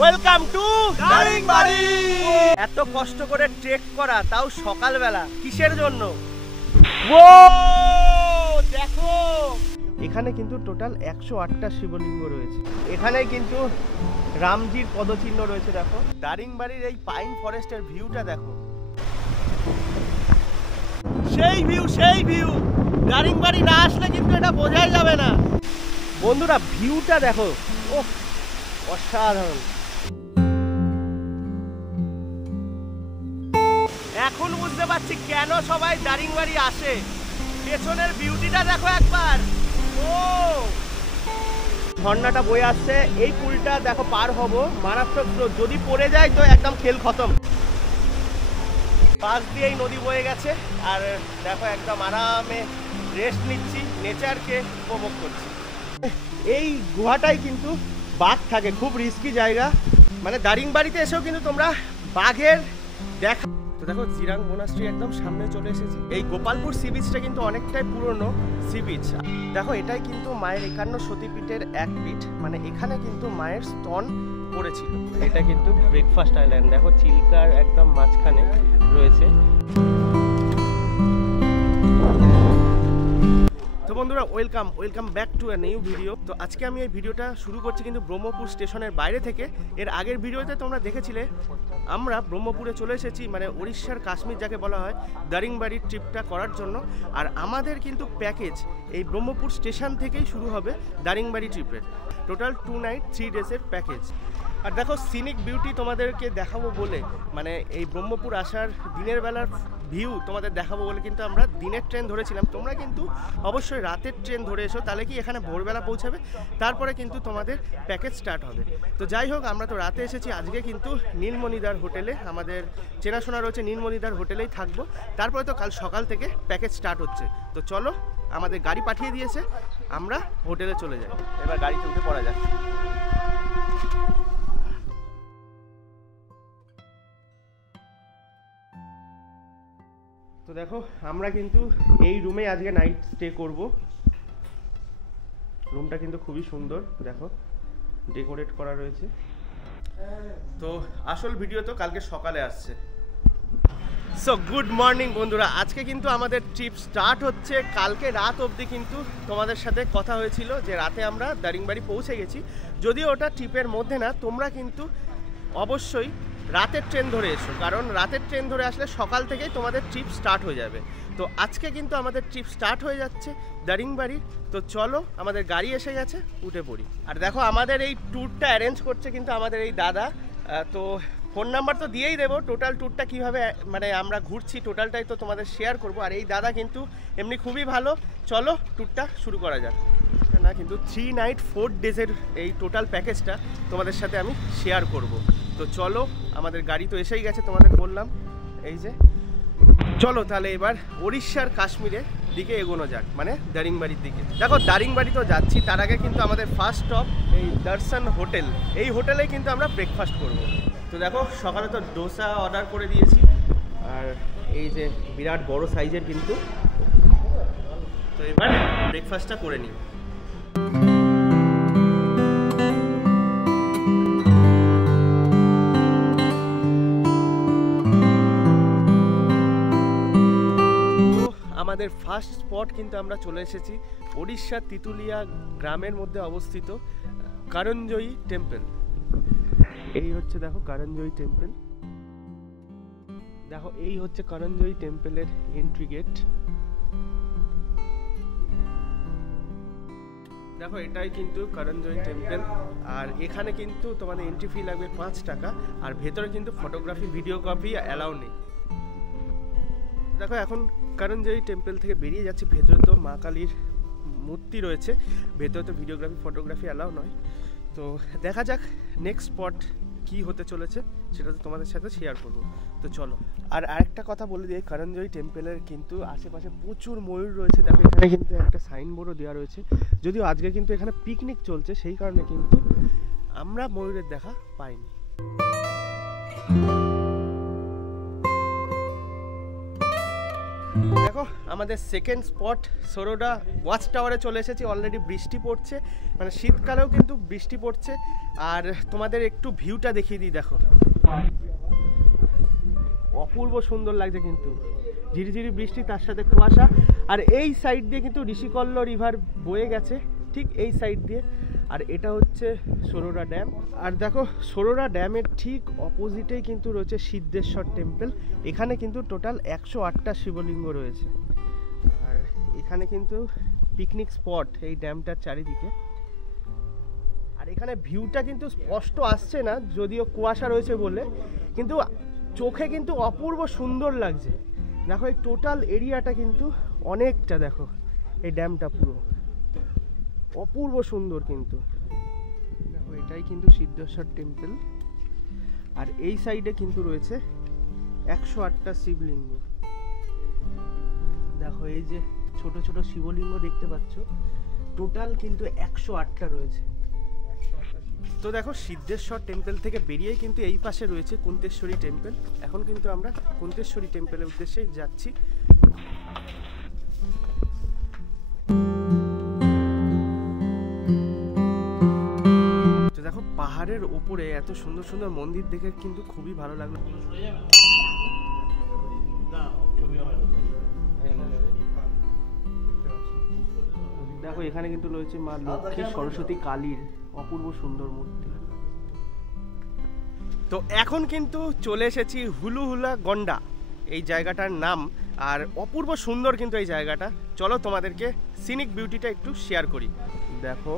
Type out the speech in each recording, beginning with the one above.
Welcome to Daringbadi. এত কষ্ট করে ট্রেক করা, তাও সকালবেলা, কিসের জন্য? ও দেখো, এখানে কিন্তু টোটাল 108টা শিবলিঙ্গ রয়েছে। এখানে কিন্তু রামজির পদচিহ্ন রয়েছে। দেখো দারিংবাড়ির এই পাইন ফরেস্টের ভিউটা দেখো, সেই ভিউ। দারিংবাড়ি না আসলে কিন্তু এটা বোঝাই যাবে না। বন্ধুরা ভিউটা দেখো, ও অসাধারণ। এখন বুঝতে পারছি কেন সবাই দারিংবাড়ি আসে। পেছনের বিউটিটা দেখো একবার। ও ঝর্ণাটা বয়ে আসছে, এই পুলটা দেখো পার হব, মারাত্মক স্রোত, যদি পড়ে যায় তো একদম খেল খতম। পাশ দিয়ে এই নদী বয়ে গেছে, আর দেখো একদম আরামে রেস্ট নিচ্ছি, নেচারকে উপভোগ করছি। এই গুহাটাই কিন্তু বাঘ থাকে, খুব রিস্কি জায়গা। মানে দারিংবাড়িতে এসেও কিন্তু তোমরা বাঘের দেখা। তো দেখো জিরাং মোনাস্ট্রি একদম সামনে চলে এসেছি। এই গোপালপুর সি বিচটা কিন্তু অনেকটাই পুরনো সি বিচ। দেখো এটাই কিন্তু মায়ের 51 সতীপীঠের এক পীঠ, মানে এখানে কিন্তু মায়ের স্তন পড়েছিল। এটা কিন্তু ব্রেকফাস্ট আইল্যান্ড, দেখো চিল্কার একদম মাঝখানে রয়েছে। তো বন্ধুরা welcome back to a new video. তো আজকে আমি এই ভিডিওটা শুরু করছি কিন্তু ব্রহ্মপুর স্টেশনের বাইরে থেকে। এর আগের ভিডিওতে তোমরা দেখেছিলে আমরা ব্রহ্মপুরে চলে এসেছি, মানে উড়িষ্যার কাশ্মীর যাকে বলা হয়, দারিংবাড়ির ট্রিপটা করার জন্য। আর আমাদের কিন্তু প্যাকেজ এই ব্রহ্মপুর স্টেশন থেকেই শুরু হবে দারিংবাড়ি ট্রিপের। টোটাল 2 নাইট 3 ডেজের প্যাকেজ। আর দেখো সিনিক বিউটি তোমাদেরকে দেখাবো বলে, মানে এই ব্রহ্মপুর আসার দিনের বেলার ভিউ তোমাদের দেখাবো বলে কিন্তু আমরা দিনের ট্রেন ধরেছিলাম। তোমরা কিন্তু অবশ্যই রাতের ট্রেন ধরে এসো, তাহলে কি এখানে ভোরবেলা পৌঁছাবে, তারপরে কিন্তু তোমাদের প্যাকেজ স্টার্ট হবে। তো যাই হোক, আমরা তো রাতে এসেছি। আজকে কিন্তু নীলমণিদার হোটেলে আমাদের চেনাশোনা রয়েছে, নীলমণিদার হোটেলেই থাকবো। তারপরে তো কাল সকাল থেকে প্যাকেজ স্টার্ট হচ্ছে। তো চলো, আমাদের গাড়ি পাঠিয়ে দিয়েছে, আমরা হোটেলে চলে যাই। এবার গাড়িতে উঠে পড়া যাক। তো দেখো আমরা কিন্তু এই রুমে আজকে নাইট স্টে করব। রুমটা কিন্তু খুবই সুন্দর, দেখো ডেকোরেট করা রয়েছে। তো আসল ভিডিও তো কালকে সকালে আসছে। সো গুড মর্নিং বন্ধুরা, আজকে কিন্তু আমাদের ট্রিপ স্টার্ট হচ্ছে। কালকে রাত অবধি কিন্তু তোমাদের সাথে কথা হয়েছিল যে রাতে আমরা দারিংবাড়ি পৌঁছে গেছি। যদিও ওটা ট্রিপের মধ্যে না, তোমরা কিন্তু অবশ্যই রাতের ট্রেন ধরে এসো, কারণ রাতের ট্রেন ধরে আসলে সকাল থেকেই তোমাদের ট্রিপ স্টার্ট হয়ে যাবে। তো আজকে কিন্তু আমাদের ট্রিপ স্টার্ট হয়ে যাচ্ছে দারিংবাড়ির। তো চলো, আমাদের গাড়ি এসে গেছে, উঠে পড়ি। আর দেখো আমাদের এই ট্যুরটা অ্যারেঞ্জ করছে কিন্তু আমাদের এই দাদা। তো ফোন নাম্বার তো দিয়েই দেবো। টোটাল ট্যুরটা কীভাবে মানে আমরা ঘুরছি টোটালটাই তো তোমাদের শেয়ার করব। আর এই দাদা কিন্তু এমনি খুবই ভালো। চলো ট্যুরটা শুরু করা যাক। না কিন্তু 3 নাইট 4 ডেজের এই টোটাল প্যাকেজটা তোমাদের সাথে আমি শেয়ার করব। তো চলো, আমাদের গাড়ি তো এসেই গেছে, তোমাদের বললাম এই যে। চলো তাহলে এবার উড়িষ্যার কাশ্মীরের দিকে এগোনো যাক, মানে দারিংবাড়ির দিকে। দেখো দারিংবাড়ি তো যাচ্ছি, তার আগে কিন্তু আমাদের ফার্স্ট স্টপ এই দর্শন হোটেল। এই হোটেলে কিন্তু আমরা ব্রেকফাস্ট করব। তো দেখো সকালে তো ডোসা অর্ডার করে দিয়েছি, আর এই যে বিরাট বড় সাইজের কিন্তু। তো এবার ব্রেকফাস্টটা করে নিই। আমাদের ফার্স্ট স্পট কিন্তু আমরা চলে এসেছি ওড়িশার তিতুলিয়া গ্রামের মধ্যে অবস্থিত করঞ্জয়ী টেম্পল। এই হচ্ছে দেখো করঞ্জয়ী টেম্পল। দেখো এই হচ্ছে করঞ্জয়ী টেম্পলের এন্ট্রি গেট। দেখো এটাই কিন্তু করঞ্জয়ী টেম্পল। আর এখানে কিন্তু তোমাদের এন্ট্রি ফি লাগবে 5 টাকা। আর ভেতরে কিন্তু ফটোগ্রাফি ভিডিওগ্রাফি অ্যালাউ নেই। দেখো এখন করঞ্জয়ী টেম্পল থেকে বেরিয়ে যাচ্ছি। ভেতরে তো মা কালীর মূর্তি রয়েছে, ভেতরে তো ভিডিওগ্রাফি ফটোগ্রাফি অ্যালাউ নয়। তো দেখা যাক নেক্সট স্পট কি হতে চলেছে, সেটা তো তোমাদের সাথে শেয়ার করব। তো চলো। আর আরেকটা কথা বলে দিই, করঞ্জয়ী টেম্পলের কিন্তু আশেপাশে প্রচুর ময়ূর রয়েছে। দেখো এখানে কিন্তু একটা সাইনবোর্ডও দেওয়া রয়েছে। যদিও আজকে কিন্তু এখানে পিকনিক চলছে, সেই কারণে কিন্তু আমরা ময়ূরের দেখা পাইনি। দেখো আমাদের সেকেন্ড স্পট সরোডা ওয়াচ টাওয়ারে চলে এসেছি। অলরেডি বৃষ্টি পড়ছে, মানে শীতকালেও কিন্তু বৃষ্টি পড়ছে। আর তোমাদের একটু ভিউটা দেখিয়ে দিই, দেখো অপূর্ব সুন্দর লাগছে কিন্তু, ঝিরিঝিরি বৃষ্টি তার সাথে কুয়াশা। আর এই সাইড দিয়ে কিন্তু ঋষিকল্য রিভার বয়ে গেছে, ঠিক এই সাইড দিয়ে। আর এটা হচ্ছে সরোরা ড্যাম। আর দেখো সরোরা ড্যামের ঠিক অপোজিটেই কিন্তু রয়েছে সিদ্ধেশ্বর টেম্পল। এখানে কিন্তু টোটাল 108টা শিবলিঙ্গ রয়েছে। আর এখানে কিন্তু পিকনিক স্পট এই ড্যামটার চারিদিকে। আর এখানে ভিউটা কিন্তু স্পষ্ট আসছে না, যদিও কুয়াশা রয়েছে বলে, কিন্তু চোখে কিন্তু অপূর্ব সুন্দর লাগছে। দেখো এই টোটাল এরিয়াটা কিন্তু অনেকটা, দেখো এই ড্যামটা পুরো অপূর্ব সুন্দর কিন্তু। দেখো এটাই কিন্তু সিদ্ধেশ্বর টেম্পল। আর এই সাইডে কিন্তু রয়েছে 108টা শিবলিঙ্গ। দেখো এই যে ছোট ছোট শিবলিঙ্গ দেখতে পাচ্ছ, টোটাল কিন্তু 108টা রয়েছে। তো দেখো সিদ্ধেশ্বর টেম্পল থেকে বেরিয়েই কিন্তু এই পাশে রয়েছে কুন্তেশ্বরী টেম্পল। এখন কিন্তু আমরা কুন্তেশ্বরী টেম্পলের উদ্দেশ্যে যাচ্ছি। তো দেখো পাহাড়ের উপরে এত সুন্দর সুন্দর মন্দির দেখে কিন্তু খুবই ভালো লাগলো। দেখো এখানে কিন্তু রয়েছে মা লক্ষ্মী, সরস্বতী, কালীর অপূর্ব সুন্দর মূর্তি। তো এখন কিন্তু চলে এসেছি হুলুহুলা গন্ডা, এই জায়গাটার নাম। আর অপূর্ব সুন্দর কিন্তু এই জায়গাটা। চলো তোমাদেরকে সিনিক বিউটিটা একটু শেয়ার করি। দেখো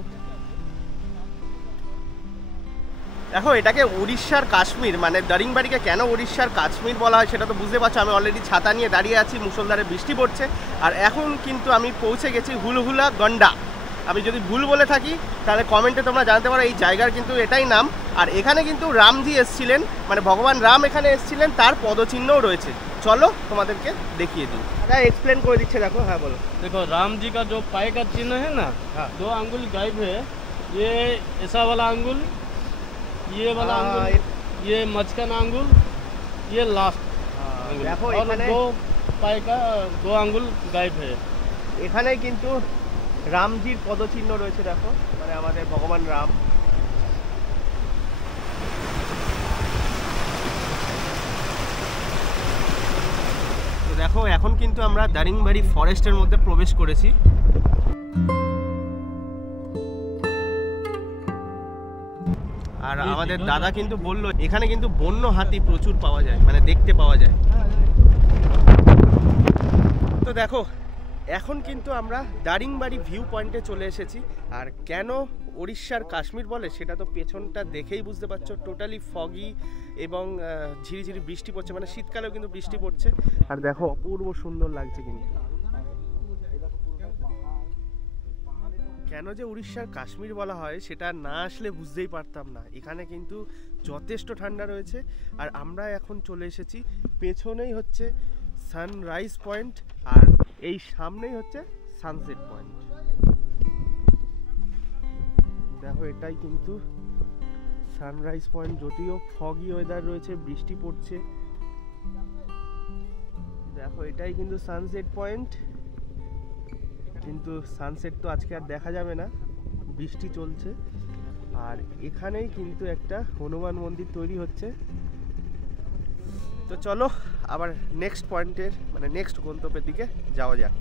দেখো এটাকে উড়িষ্যার কাশ্মীর, মানে দারিংবাড়িকে কেন উড়িষ্যার কাশ্মীর বলা হয় সেটা তো বুঝতে পারছো। আমি অলরেডি ছাতা নিয়ে দাঁড়িয়ে আছি, মুষলধারে বৃষ্টি পড়ছে। আর এখন কিন্তু আমি পৌঁছে গেছি হুলুহুলা গন্ডা। আমি যদি ভুল বলে থাকি তাহলে কমেন্টে তোমরা জানতে পারো। এই জায়গার কিন্তু এটাই নাম। আর এখানে কিন্তু রামজি এসেছিলেন, মানে ভগবান রাম এখানে এসেছিলেন, তার পদচিহ্নও রয়েছে। চলো তোমাদেরকে দেখিয়ে দিই। এটা এক্সপ্লেন করে দিচ্ছে, দেখো। হ্যাঁ বলো। देखो राम जी का जो पाए का चिन्ह है ना, हाँ। 2 अंगुल गायब है। ये ऐसा वाला अंगुल, ये वाला हाँ, अंगुल, ये मचकन अंगुल, ये लास्ट अंगुल। देखो और এখানে 2 पाए का 2 अंगुल गायब है। এখানে কিন্তু রামজির পদচিহ্ন রয়েছে, দেখো, মানে আমাদের ভগবান রাম। তো দেখো এখন কিন্তু আমরা দারিংবাড়ি ফরেস্টের মধ্যে প্রবেশ করেছি। আর আমাদের দাদা কিন্তু বললো এখানে কিন্তু বন্য হাতি প্রচুর পাওয়া যায়, মানে দেখতে পাওয়া যায়। তো দেখো এখন কিন্তু আমরা দারিংবাড়ি ভিউ পয়েন্টে চলে এসেছি। আর কেন উড়িষ্যার কাশ্মীর বলে সেটা তো পেছনটা দেখেই বুঝতে পারছো। টোটালি ফগি এবং ঝিরিঝিরি বৃষ্টি পড়ছে, মানে শীতকালেও কিন্তু বৃষ্টি পড়ছে। আর দেখো অপূর্ব সুন্দর লাগছে কিন্তু। কেন যে উড়িষ্যার কাশ্মীর বলা হয় সেটা না আসলে বুঝতেই পারতাম না। এখানে কিন্তু যথেষ্ট ঠান্ডা রয়েছে। আর আমরা এখন চলে এসেছি, পেছনেই হচ্ছে সানরাইজ পয়েন্ট, আর এই সামনেই হচ্ছে সানসেট পয়েন্ট। দেখো এটাই কিন্তু সানরাইজ পয়েন্ট। যদিও ফগি ওয়েদার রয়েছে, বৃষ্টি পড়ছে। দেখো এটাই কিন্তু সানসেট পয়েন্ট। কিন্তু সানসেট তো আজকে আর দেখা যাবে না, বৃষ্টি চলছে। আর এখানেই কিন্তু একটা হনুমান মন্দির তৈরি হচ্ছে। তো চলো আবার নেক্সট পয়েন্টের, মানে নেক্সট গন্তব্যের দিকে যাওয়া যাক।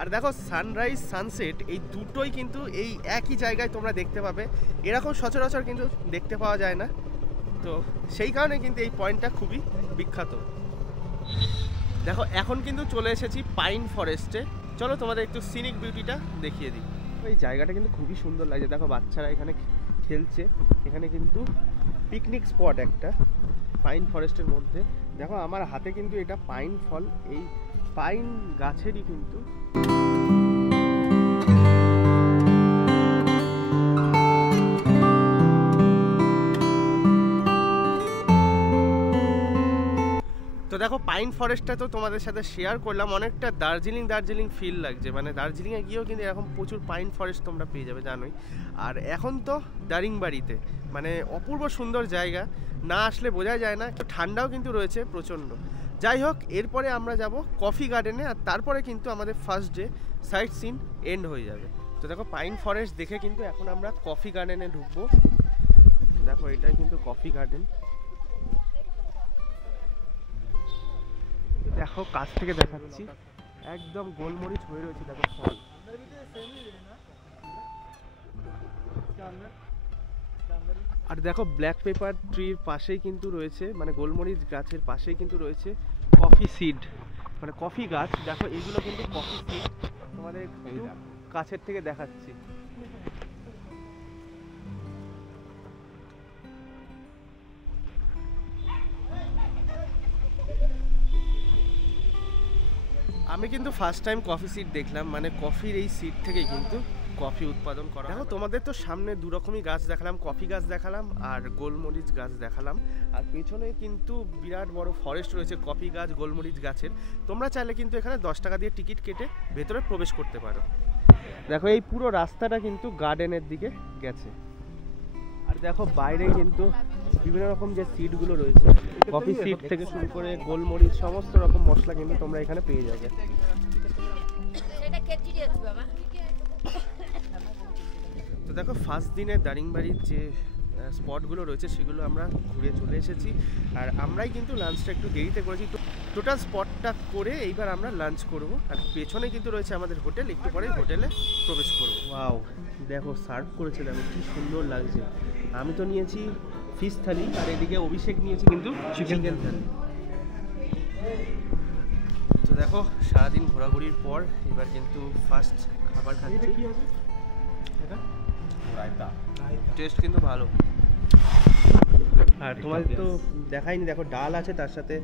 আর দেখো সানরাইজ সানসেট এই দুটোই কিন্তু এই একই জায়গায় তোমরা দেখতে পাবে। এরকম সচরাচর কিন্তু দেখতে পাওয়া যায় না। তো সেই কারণে কিন্তু এই পয়েন্টটা খুবই বিখ্যাত। দেখো এখন কিন্তু চলে এসেছি পাইন ফরেস্টে। চলো তোমাদের একটু সিনিক বিউটিটা দেখিয়ে দিই। এই জায়গাটা কিন্তু খুবই সুন্দর লাগছে। দেখো বাচ্চারা এখানে খেলছে। এখানে কিন্তু পিকনিক স্পট একটা পাইন ফরেস্টের মধ্যে। দেখো আমার হাতে কিন্তু এটা পাইন ফল, এই পাইন গাছেরই কিন্তু। তো দেখো পাইন ফরেস্টটা তো তোমাদের সাথে শেয়ার করলাম। অনেকটা দার্জিলিং ফিল লাগছে, মানে দার্জিলিংয়ে গিয়েও কিন্তু এরকম প্রচুর পাইন ফরেস্ট তোমরা পেয়ে যাবে, জানোই। আর এখন তো দারিংবাড়িতে, মানে অপূর্ব সুন্দর জায়গা, না আসলে বোঝা যায় না। ঠান্ডাও কিন্তু রয়েছে প্রচণ্ড। যাই হোক, এরপরে আমরা যাব কফি গার্ডেনে, আর তারপরে কিন্তু আমাদের first day sightseeing end হয়ে যাবে। তো দেখো পাইন ফরেস্ট দেখে কিন্তু এখন আমরা কফি গার্ডেনে ঢুকবো। দেখো এটাই কিন্তু কফি গার্ডেন। দেখো কাছ থেকে দেখাচ্ছি, একদম গোলমরিচ হয়ে রয়েছে। দেখো ফল। আর দেখো ব্ল্যাক পেপার ট্রির পাশেই কিন্তু রয়েছে, মানে গোলমরিচ গাছের পাশেই কিন্তু রয়েছে কফি সিড, মানে কফি গাছ। দেখো এগুলো কিন্তু কফি সিড, তোমাদের একটু কাছের থেকে দেখাচ্ছি। আমি কিন্তু ফার্স্ট টাইম কফি সিড দেখলাম, মানে কফির এই সিড থেকে কিন্তু কফি উৎপাদন করা। দেখো তোমাদের তো সামনে দু রকমই গাছ দেখালাম, কফি গাছ দেখালাম আর গোলমরিচ গাছ দেখালাম, আর পেছনে কিন্তু বিরাট বড় ফরেস্ট রয়েছে কফি গাছ গোলমরিচ গাছের। তোমরা চাইলে কিন্তু এখানে 10 টাকা দিয়ে টিকিট কেটে ভেতরে প্রবেশ করতে পারো। দেখো এই পুরো রাস্তাটা কিন্তু গার্ডেনের দিকে গেছে। আর দেখো বাইরে কিন্তু বিভিন্ন রকম যে সিডগুলো রয়েছে, কফি সিড থেকে শুরু করে গোলমরিচ সমস্ত রকম মশলা কিন্তু তোমরা এখানে পেয়ে যাবে। তো দেখো ফার্স্ট দিনে দারিংবাড়ির যে স্পটগুলো রয়েছে সেগুলো আমরা ঘুরে চলে এসেছি, আর আমরাই কিন্তু লাঞ্চটা একটু দেরিতে করেছি। টোটাল স্পটটা করে এইবার আমরা লাঞ্চ করব, আর পেছনে কিন্তু রয়েছে আমাদের হোটেল, একটু পরে হোটেলে প্রবেশ করবো। ওয়াও, দেখো সার্ভ করেছে, দেখো কি সুন্দর লাগছে। আমি তো নিয়েছি ফিশ থালি, আর এদিকে অভিষেক নিয়েছি কিন্তু চিকেন থালি। তো দেখো সারাদিন ঘোরাঘুরির পর এবার কিন্তু ফার্স্ট খাবার খাচ্ছি। টেস্ট কিন্তু ভালো। আর তোমাদের তো দেখাইনি, দেখো ডাল আছে, তার সাথে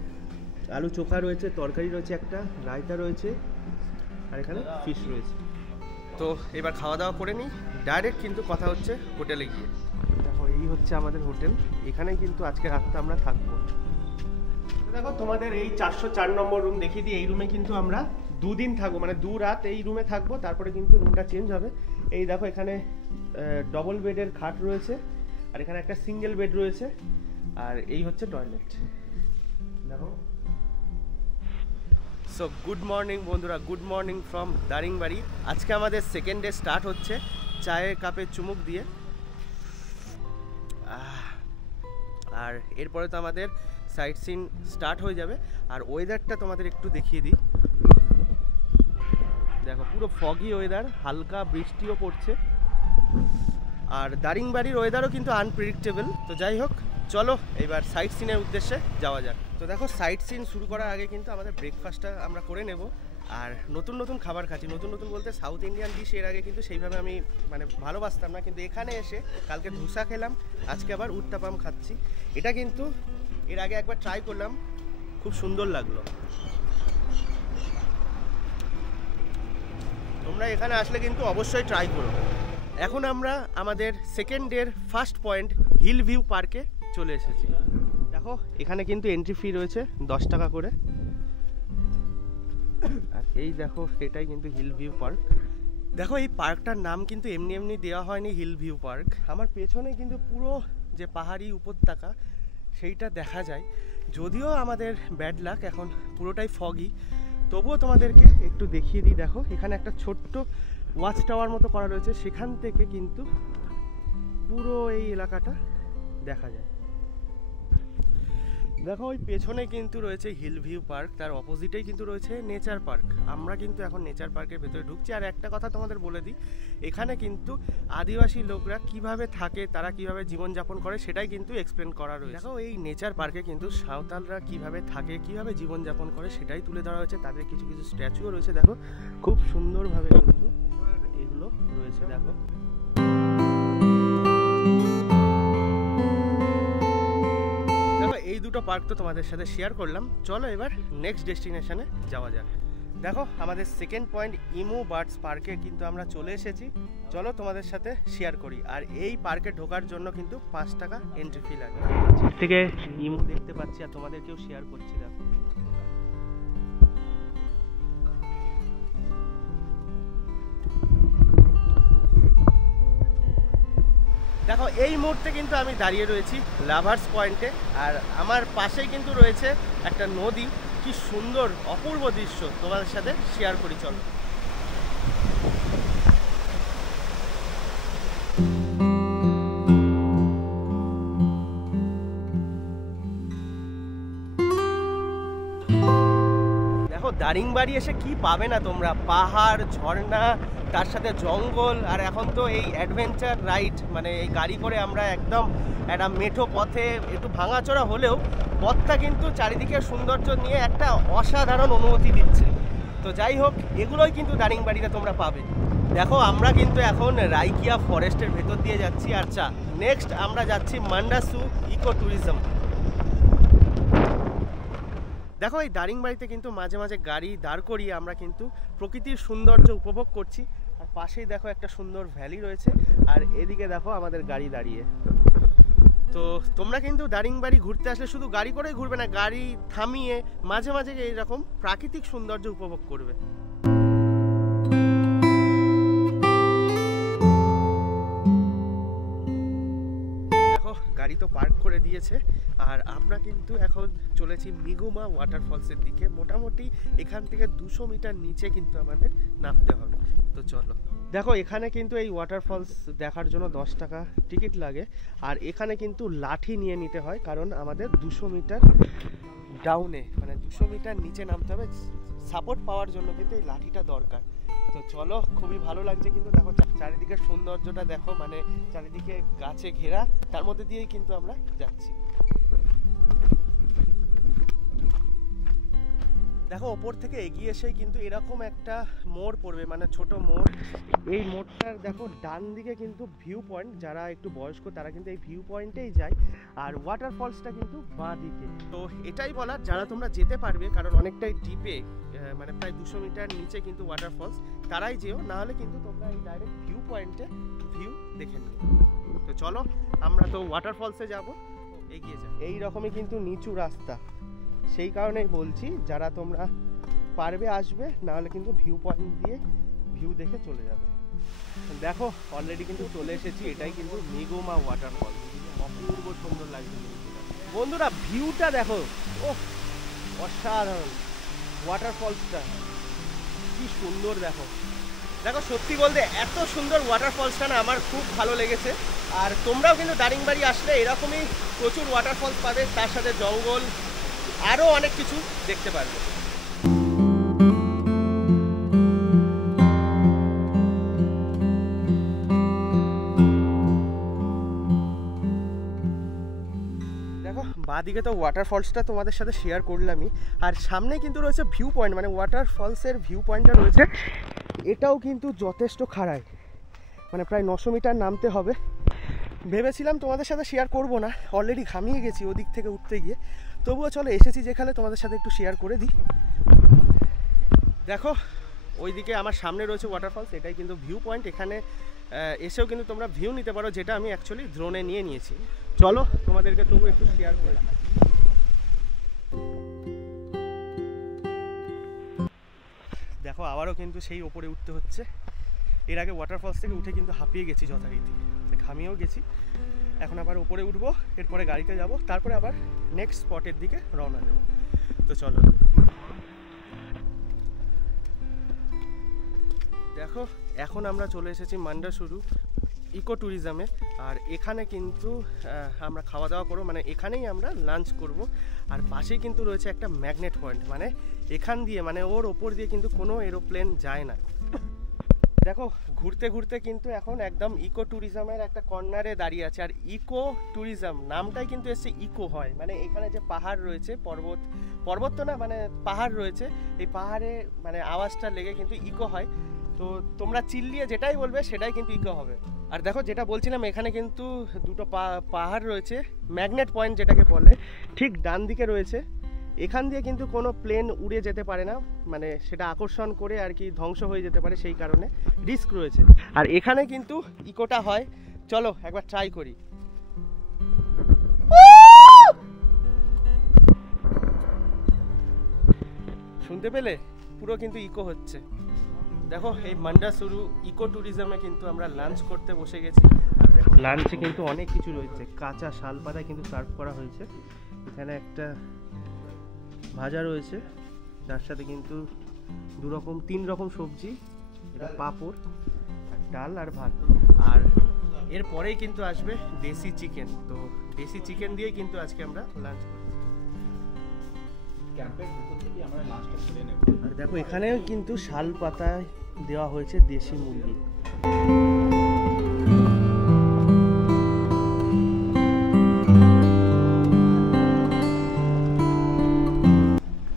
আলু চোখা রয়েছে, তরকারি রয়েছে একটা, রায়তা রয়েছে, আর এখানে ফিশ রয়েছে। তো এবার খাওয়া দাওয়া করে নিই, ডাইরেক্ট কিন্তু কথা হচ্ছে হোটেলে গিয়ে। দেখো এই হচ্ছে আমাদের হোটেল, এখানেই কিন্তু আজকে রাতটা আমরা থাকবো। দেখো তোমাদের এই 404 নম্বর রুম দেখিয়ে দিই। এই রুমে কিন্তু আমরা 2 দিন থাকবো, মানে 2 রাত এই রুমে থাকবো, তারপরে কিন্তু রুমটা চেঞ্জ হবে। এই দেখো এখানে ডবল বেডের খাট রয়েছে, আর এখানে একটা সিঙ্গেল বেড রয়েছে, আর এই হচ্ছে টয়লেট। দেখো সো গুড মর্নিং বন্ধুরা, গুড মর্নিং ফ্রম দারিংবাড়ি। আজকে আমাদের সেকেন্ড ডে স্টার্ট হচ্ছে চায়ের কাপে চুমুক দিয়ে, আর এরপরে তো আমাদের সাইট সিন স্টার্ট হয়ে যাবে। আর ওয়েদারটা তোমাদের একটু দেখিয়ে দিই। দেখো পুরো ফগি ওয়েদার, হালকা বৃষ্টিও পড়ছে, আর দারিংবাড়ির ওয়েদারও কিন্তু আনপ্রেডিক্টেবল। তো যাই হোক, চলো এবার সাইট সিনের উদ্দেশ্যে যাওয়া যাক। তো দেখো সাইট সিন শুরু করার আগে কিন্তু আমাদের ব্রেকফাস্টটা আমরা করে নেব, আর নতুন নতুন খাবার খাচ্ছি। নতুন নতুন বলতে সাউথ ইন্ডিয়ান ডিশ এর আগে কিন্তু সেইভাবে আমি মানে ভালোবাসতাম না, কিন্তু এখানে এসে কালকে ধোসা খেলাম, আজকে আবার উত্তাপাম খাচ্ছি। এটা কিন্তু এর আগে একবার ট্রাই করলাম, খুব সুন্দর লাগলো। তোমরা এখানে আসলে কিন্তু অবশ্যই ট্রাই করো। এখন আমরা আমাদের সেকেন্ড ডের ফার্স্ট পয়েন্ট হিল ভিউ পার্কে চলে এসেছি। দেখো এখানে কিন্তু এন্ট্রি ফি রয়েছে 10 টাকা করে, আর এই দেখো এটাই কিন্তু হিল ভিউ পার্ক। দেখো এই পার্কটার নাম কিন্তু এমনি এমনি দেওয়া হয়নি হিল ভিউ পার্ক। আমার পেছনে কিন্তু পুরো যে পাহাড়ি উপত্যকা সেইটা দেখা যায়, যদিও আমাদের ব্যাড লাক এখন পুরোটাই ফগি, তবুও তোমাদেরকে একটু দেখিয়ে দিই। দেখো এখানে একটা ছোট্ট ওয়াচ টাওয়ার মতো করা রয়েছে, সেখান থেকে কিন্তু পুরো এই এলাকাটা দেখা যায়। দেখো ওই পেছনে কিন্তু রয়েছে হিল ভিউ পার্ক, তার অপোজিটেই কিন্তু রয়েছে নেচার পার্ক। আমরা কিন্তু এখন নেচার পার্কের ভেতরে ঢুকছি। আর একটা কথা তোমাদের বলে দিই, এখানে কিন্তু আদিবাসী লোকরা কিভাবে থাকে, তারা কিভাবে জীবনযাপন করে সেটাই কিন্তু এক্সপ্লেন করা রয়েছে। দেখো এই নেচার পার্কে কিন্তু সাঁওতালরা কিভাবে থাকে, কিভাবে জীবনযাপন করে সেটাই তুলে ধরা হয়েছে। তাদের কিছু কিছু স্ট্যাচুও রয়েছে, দেখো খুব সুন্দরভাবে কিন্তু এগুলো রয়েছে। দেখো এই দুটো পার্ক তো তোমাদের সাথে শেয়ার করলাম, চলো এবার নেক্সট ডেস্টিনেশনে যাওয়া যাক। দেখো আমাদের সেকেন্ড পয়েন্ট ইমু বার্ডস পার্কে কিন্তু আমরা চলে এসেছি, চলো তোমাদের সাথে শেয়ার করি। আর এই পার্কে ঢোকার জন্য কিন্তু 5 টাকা এন্ট্রি ফি লাগে। থেকে ইমু দেখতে পাচ্ছি আর তোমাদেরকেও শেয়ার করছি। দেখো দেখো এই মুহূর্তে কিন্তু আমি দাঁড়িয়ে রয়েছি লাভার্স পয়েন্টে, আর আমার পাশেই কিন্তু রয়েছে একটা নদী, কি সুন্দর অপূর্ব দৃশ্য তোমাদের সাথে শেয়ার করি, চলো। দেখো দারিংবাড়ি এসে কি পাবে না তোমরা, পাহাড়, ঝর্ণা, তার সাথে জঙ্গল, আর এখন তো এই অ্যাডভেঞ্চার রাইড, মানে এই গাড়ি করে আমরা একদম একটা মেঠো পথে, একটু ভাঙাচোরা হলেও পথটা কিন্তু চারিদিকে সৌন্দর্য নিয়ে একটা অসাধারণ অনুভূতি দিচ্ছে। তো যাই হোক, এগুলোই কিন্তু দারিংবাড়িতে তোমরা পাবে। দেখো আমরা কিন্তু এখন রাইকিয়া ফরেস্টের ভেতর দিয়ে যাচ্ছি। আচ্ছা, নেক্সট আমরা যাচ্ছি মান্ডাসু ইকো ট্যুরিজম। দেখো এই দারিংবাড়িতে কিন্তু মাঝে মাঝে গাড়ি দাঁড় করিয়ে আমরা কিন্তু প্রকৃতির সৌন্দর্য উপভোগ করছি। আর পাশেই দেখো একটা সুন্দর ভ্যালি রয়েছে, আর এদিকে দেখো আমাদের গাড়ি দাঁড়িয়ে। তো তোমরা কিন্তু দারিংবাড়ি ঘুরতে আসলে শুধু গাড়ি করেই ঘুরবে না, গাড়ি থামিয়ে মাঝে মাঝে এইরকম প্রাকৃতিক সৌন্দর্য উপভোগ করবে। দেখো গাড়ি তো পার্ক করে দিয়েছে, আর আমরা কিন্তু এখন চলেছি মিগুমা ওয়াটারফলসের দিকে। মোটামুটি এখান থেকে 200 মিটার নিচে কিন্তু আমাদের নামতে হবে। তো চলো। দেখো এখানে কিন্তু এই ওয়াটারফলস দেখার জন্য 10 টাকা টিকিট লাগে, আর এখানে কিন্তু লাঠি নিয়ে নিতে হয়, কারণ আমাদের 200 মিটার ডাউনে, মানে 200 মিটার নিচে নামতে হবে। সাপোর্ট পাওয়ার জন্য কিন্তু এই লাঠিটা দরকার। তো চলো, খুবই ভালো লাগছে কিন্তু। দেখো চারিদিকের সৌন্দর্যটা দেখো, মানে চারিদিকে গাছে ঘেরা, তার মধ্যে দিয়েই কিন্তু আমরা যাচ্ছি। দেখো ওপর থেকে এগিয়ে এসেই কিন্তু এরকম একটা মোড় পড়বে, মানে ছোট মোড়। এই মোড়টার দেখো ডান দিকে কিন্তু ভিউ পয়েন্ট, যারা একটু বয়স্ক তারা কিন্তু এই ভিউ পয়েন্টেই যায়, আর ওয়াটারফলসটা কিন্তু বাঁ দিকে। তো এটাই বলার, যারা তোমরা যেতে পারবে, কারণ অনেকটাই ডিপে, মানে প্রায় 200 মিটার নিচে কিন্তু ওয়াটারফলস, তারাই যেও, না হলে কিন্তু তোমরা এই ডাইরেক্ট ভিউ পয়েন্টে ভিউ দেখে নিও। তো চলো, আমরা তো ওয়াটারফলসে যাব, এগিয়ে যাই। এই রকমই কিন্তু নিচু রাস্তা, সেই কারণেই বলছি যারা তোমরা পারবে আসবে, না হলে কিন্তু ভিউ পয়েন্ট দিয়ে ভিউ দেখে চলে যাবে। দেখো অলরেডি কিন্তু চলে এসেছি, এটাই কিন্তু মিগুমা ওয়াটারফল। অপূর্ব সুন্দর লাগছে বন্ধুরা, ভিউটা দেখো, ও অসাধারণ। ওয়াটারফলসটা কি সুন্দর দেখো। দেখো সত্যি বলতে এত সুন্দর ওয়াটারফলসটা না আমার খুব ভালো লেগেছে। আর তোমরাও কিন্তু দারিংবাড়ি আসলে এরকমই প্রচুর ওয়াটারফলস পাবে, তার সাথে জঙ্গল, আরও অনেক কিছু দেখতে পারবে। দেখো বাঁদিকে তো ওয়াটারফলসটা তোমাদের সাথে শেয়ার করলামই, আর সামনে কিন্তু রয়েছে ভিউ পয়েন্ট, মানে ওয়াটারফলসের ভিউ পয়েন্টটা রয়েছে। এটাও কিন্তু যথেষ্ট খাড়ায়, মানে প্রায় 900 মিটার নামতে হবে। ভেবেছিলাম তোমাদের সাথে শেয়ার করব না, অলরেডি ঘামিয়ে গেছি ওদিক থেকে উঠতে গিয়ে, তবুও চলো এসেছি যেখানে তোমাদের সাথে একটু শেয়ার করে দিই। দেখো ওইদিকে আমার সামনে রয়েছে ওয়াটারফলস, এটাই কিন্তু ভিউ পয়েন্ট। এখানে এসেও কিন্তু তোমরা ভিউ নিতে পারো, যেটা আমি অ্যাকচুয়ালি ড্রোনে নিয়ে নিয়েছি। চলো তোমাদেরকে তবু একটু শেয়ার করে দিই। দেখো আবারও কিন্তু সেই ওপরে উঠতে হচ্ছে। এর আগে ওয়াটারফলস থেকে উঠে কিন্তু হাঁপিয়ে গেছি যথারীতি, ঘামিয়েও গেছি। এখন আবার উপরে উঠবো, এরপরে গাড়িতে যাব, তারপরে আবার নেক্সট স্পটের দিকে রওনা দেব। তো চলো। দেখো এখন আমরা চলে এসেছি মান্ডাসুরু ইকো ট্যুরিজমে, আর এখানে কিন্তু আমরা খাওয়া দাওয়া করবো, মানে এখানেই আমরা লাঞ্চ করব। আর পাশেই কিন্তু রয়েছে একটা ম্যাগনেট পয়েন্ট, মানে এখান দিয়ে, মানে ওর ওপর দিয়ে কিন্তু কোনো এরোপ্লেন যায় না। দেখো ঘুরতে ঘুরতে কিন্তু এখন একদম ইকো ট্যুরিজমের একটা কর্নারে দাঁড়িয়ে আছে। আর ইকো ট্যুরিজম নামটাই কিন্তু এসছে ইকো হয়, মানে এখানে যে পাহাড় রয়েছে, পর্বত তো না, মানে পাহাড় রয়েছে, এই পাহাড়ে মানে আওয়াজটা লেগে কিন্তু ইকো হয়। তো তোমরা চিল্লিয়ে যেটাই বলবে সেটাই কিন্তু ইকো হবে। আর দেখো যেটা বলছিলাম, এখানে কিন্তু দুটো পাহাড় রয়েছে, ম্যাগনেট পয়েন্ট যেটাকে বলে, ঠিক ডান দিকে রয়েছে। এখান দিয়ে কিন্তু কোনো প্লেন উড়ে যেতে পারে না, মানে সেটা আকর্ষণ করে আর কি ধ্বংস হয়ে যেতে পারে, সেই কারণে রিস্ক রয়েছে। আর এখানে কিন্তু ইকোটা হয়, চলো একবার ট্রাই করি। শুনতে পেলে পুরো কিন্তু ইকো হচ্ছে। দেখো এই মান্ডাসুরু ইকো ট্যুরিজমে কিন্তু আমরা লাঞ্চ করতে বসে গেছি। আর দেখো লাঞ্চে কিন্তু অনেক কিছু রয়েছে, কাঁচা শালপাতা কিন্তু সার্ভ করা হয়েছে। এখানে একটা ভাজা রয়েছে, যার সাথে কিন্তু 3 রকম সবজি, এটা পাঁপড় আর ডাল আর ভাত। আর এরপরেই কিন্তু আসবে দেশি চিকেন। তো দেশি চিকেন দিয়েই কিন্তু আজকে আমরা লাঞ্চ করব। আর দেখো এখানেও কিন্তু শাল পাতায় দেওয়া হয়েছে দেশি মুরগি।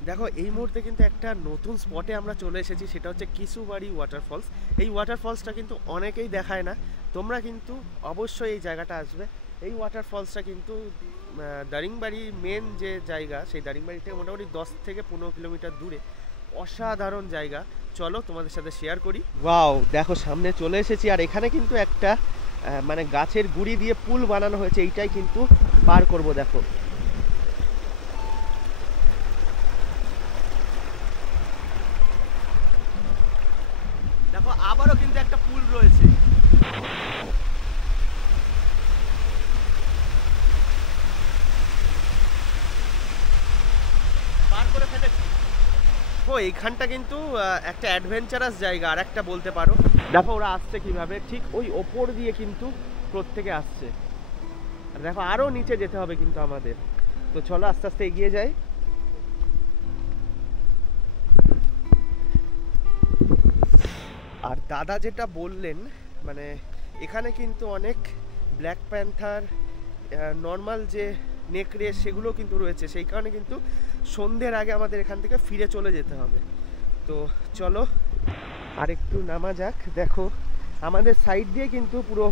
দেখো এই মুহূর্তে কিন্তু একটা নতুন স্পটে আমরা চলে এসেছি, সেটা হচ্ছে কিশুবাড়ি ওয়াটারফলস। এই ওয়াটারফলসটা কিন্তু অনেকেই দেখায় না, তোমরা কিন্তু অবশ্যই এই জায়গাটা আসবে। এই ওয়াটারফলসটা কিন্তু দারিংবাড়ি মেন যে জায়গা, সেই দারিংবাড়ি থেকে মোটামুটি 10 থেকে 15 কিলোমিটার দূরে। অসাধারণ জায়গা, চলো তোমাদের সাথে শেয়ার করি। ওয়াও, দেখো সামনে চলে এসেছি। আর এখানে কিন্তু একটা মানে গাছের গুঁড়ি দিয়ে পুল বানানো হয়েছে, এইটাই কিন্তু পার করব। দেখো দেখো আবারও কিন্তু একটা পুল রয়েছে। পার করে ফেলেছি। ও এইখানটা কিন্তু একটা অ্যাডভেঞ্চারাস জায়গা, আর একটা বলতে পারো। দেখো ওরা আসছে কিভাবে, ঠিক ওই ওপর দিয়ে কিন্তু প্রত্যেকে আসছে। আর দেখো আরো নিচে যেতে হবে কিন্তু আমাদের। তো চলো আস্তে আস্তে এগিয়ে যাই। আর দাদা যেটা বললেন, মানে এখানে কিন্তু অনেক ব্ল্যাক প্যান্থার, নর্মাল যে নেকড়ে, সেগুলো কিন্তু রয়েছে। সেই কারণে কিন্তু সন্ধ্যের আগে আমাদের এখান থেকে ফিরে চলে যেতে হবে। তো চলো আর একটু নামা যাক। দেখো আমাদের সাইড দিয়ে কিন্তু পুরো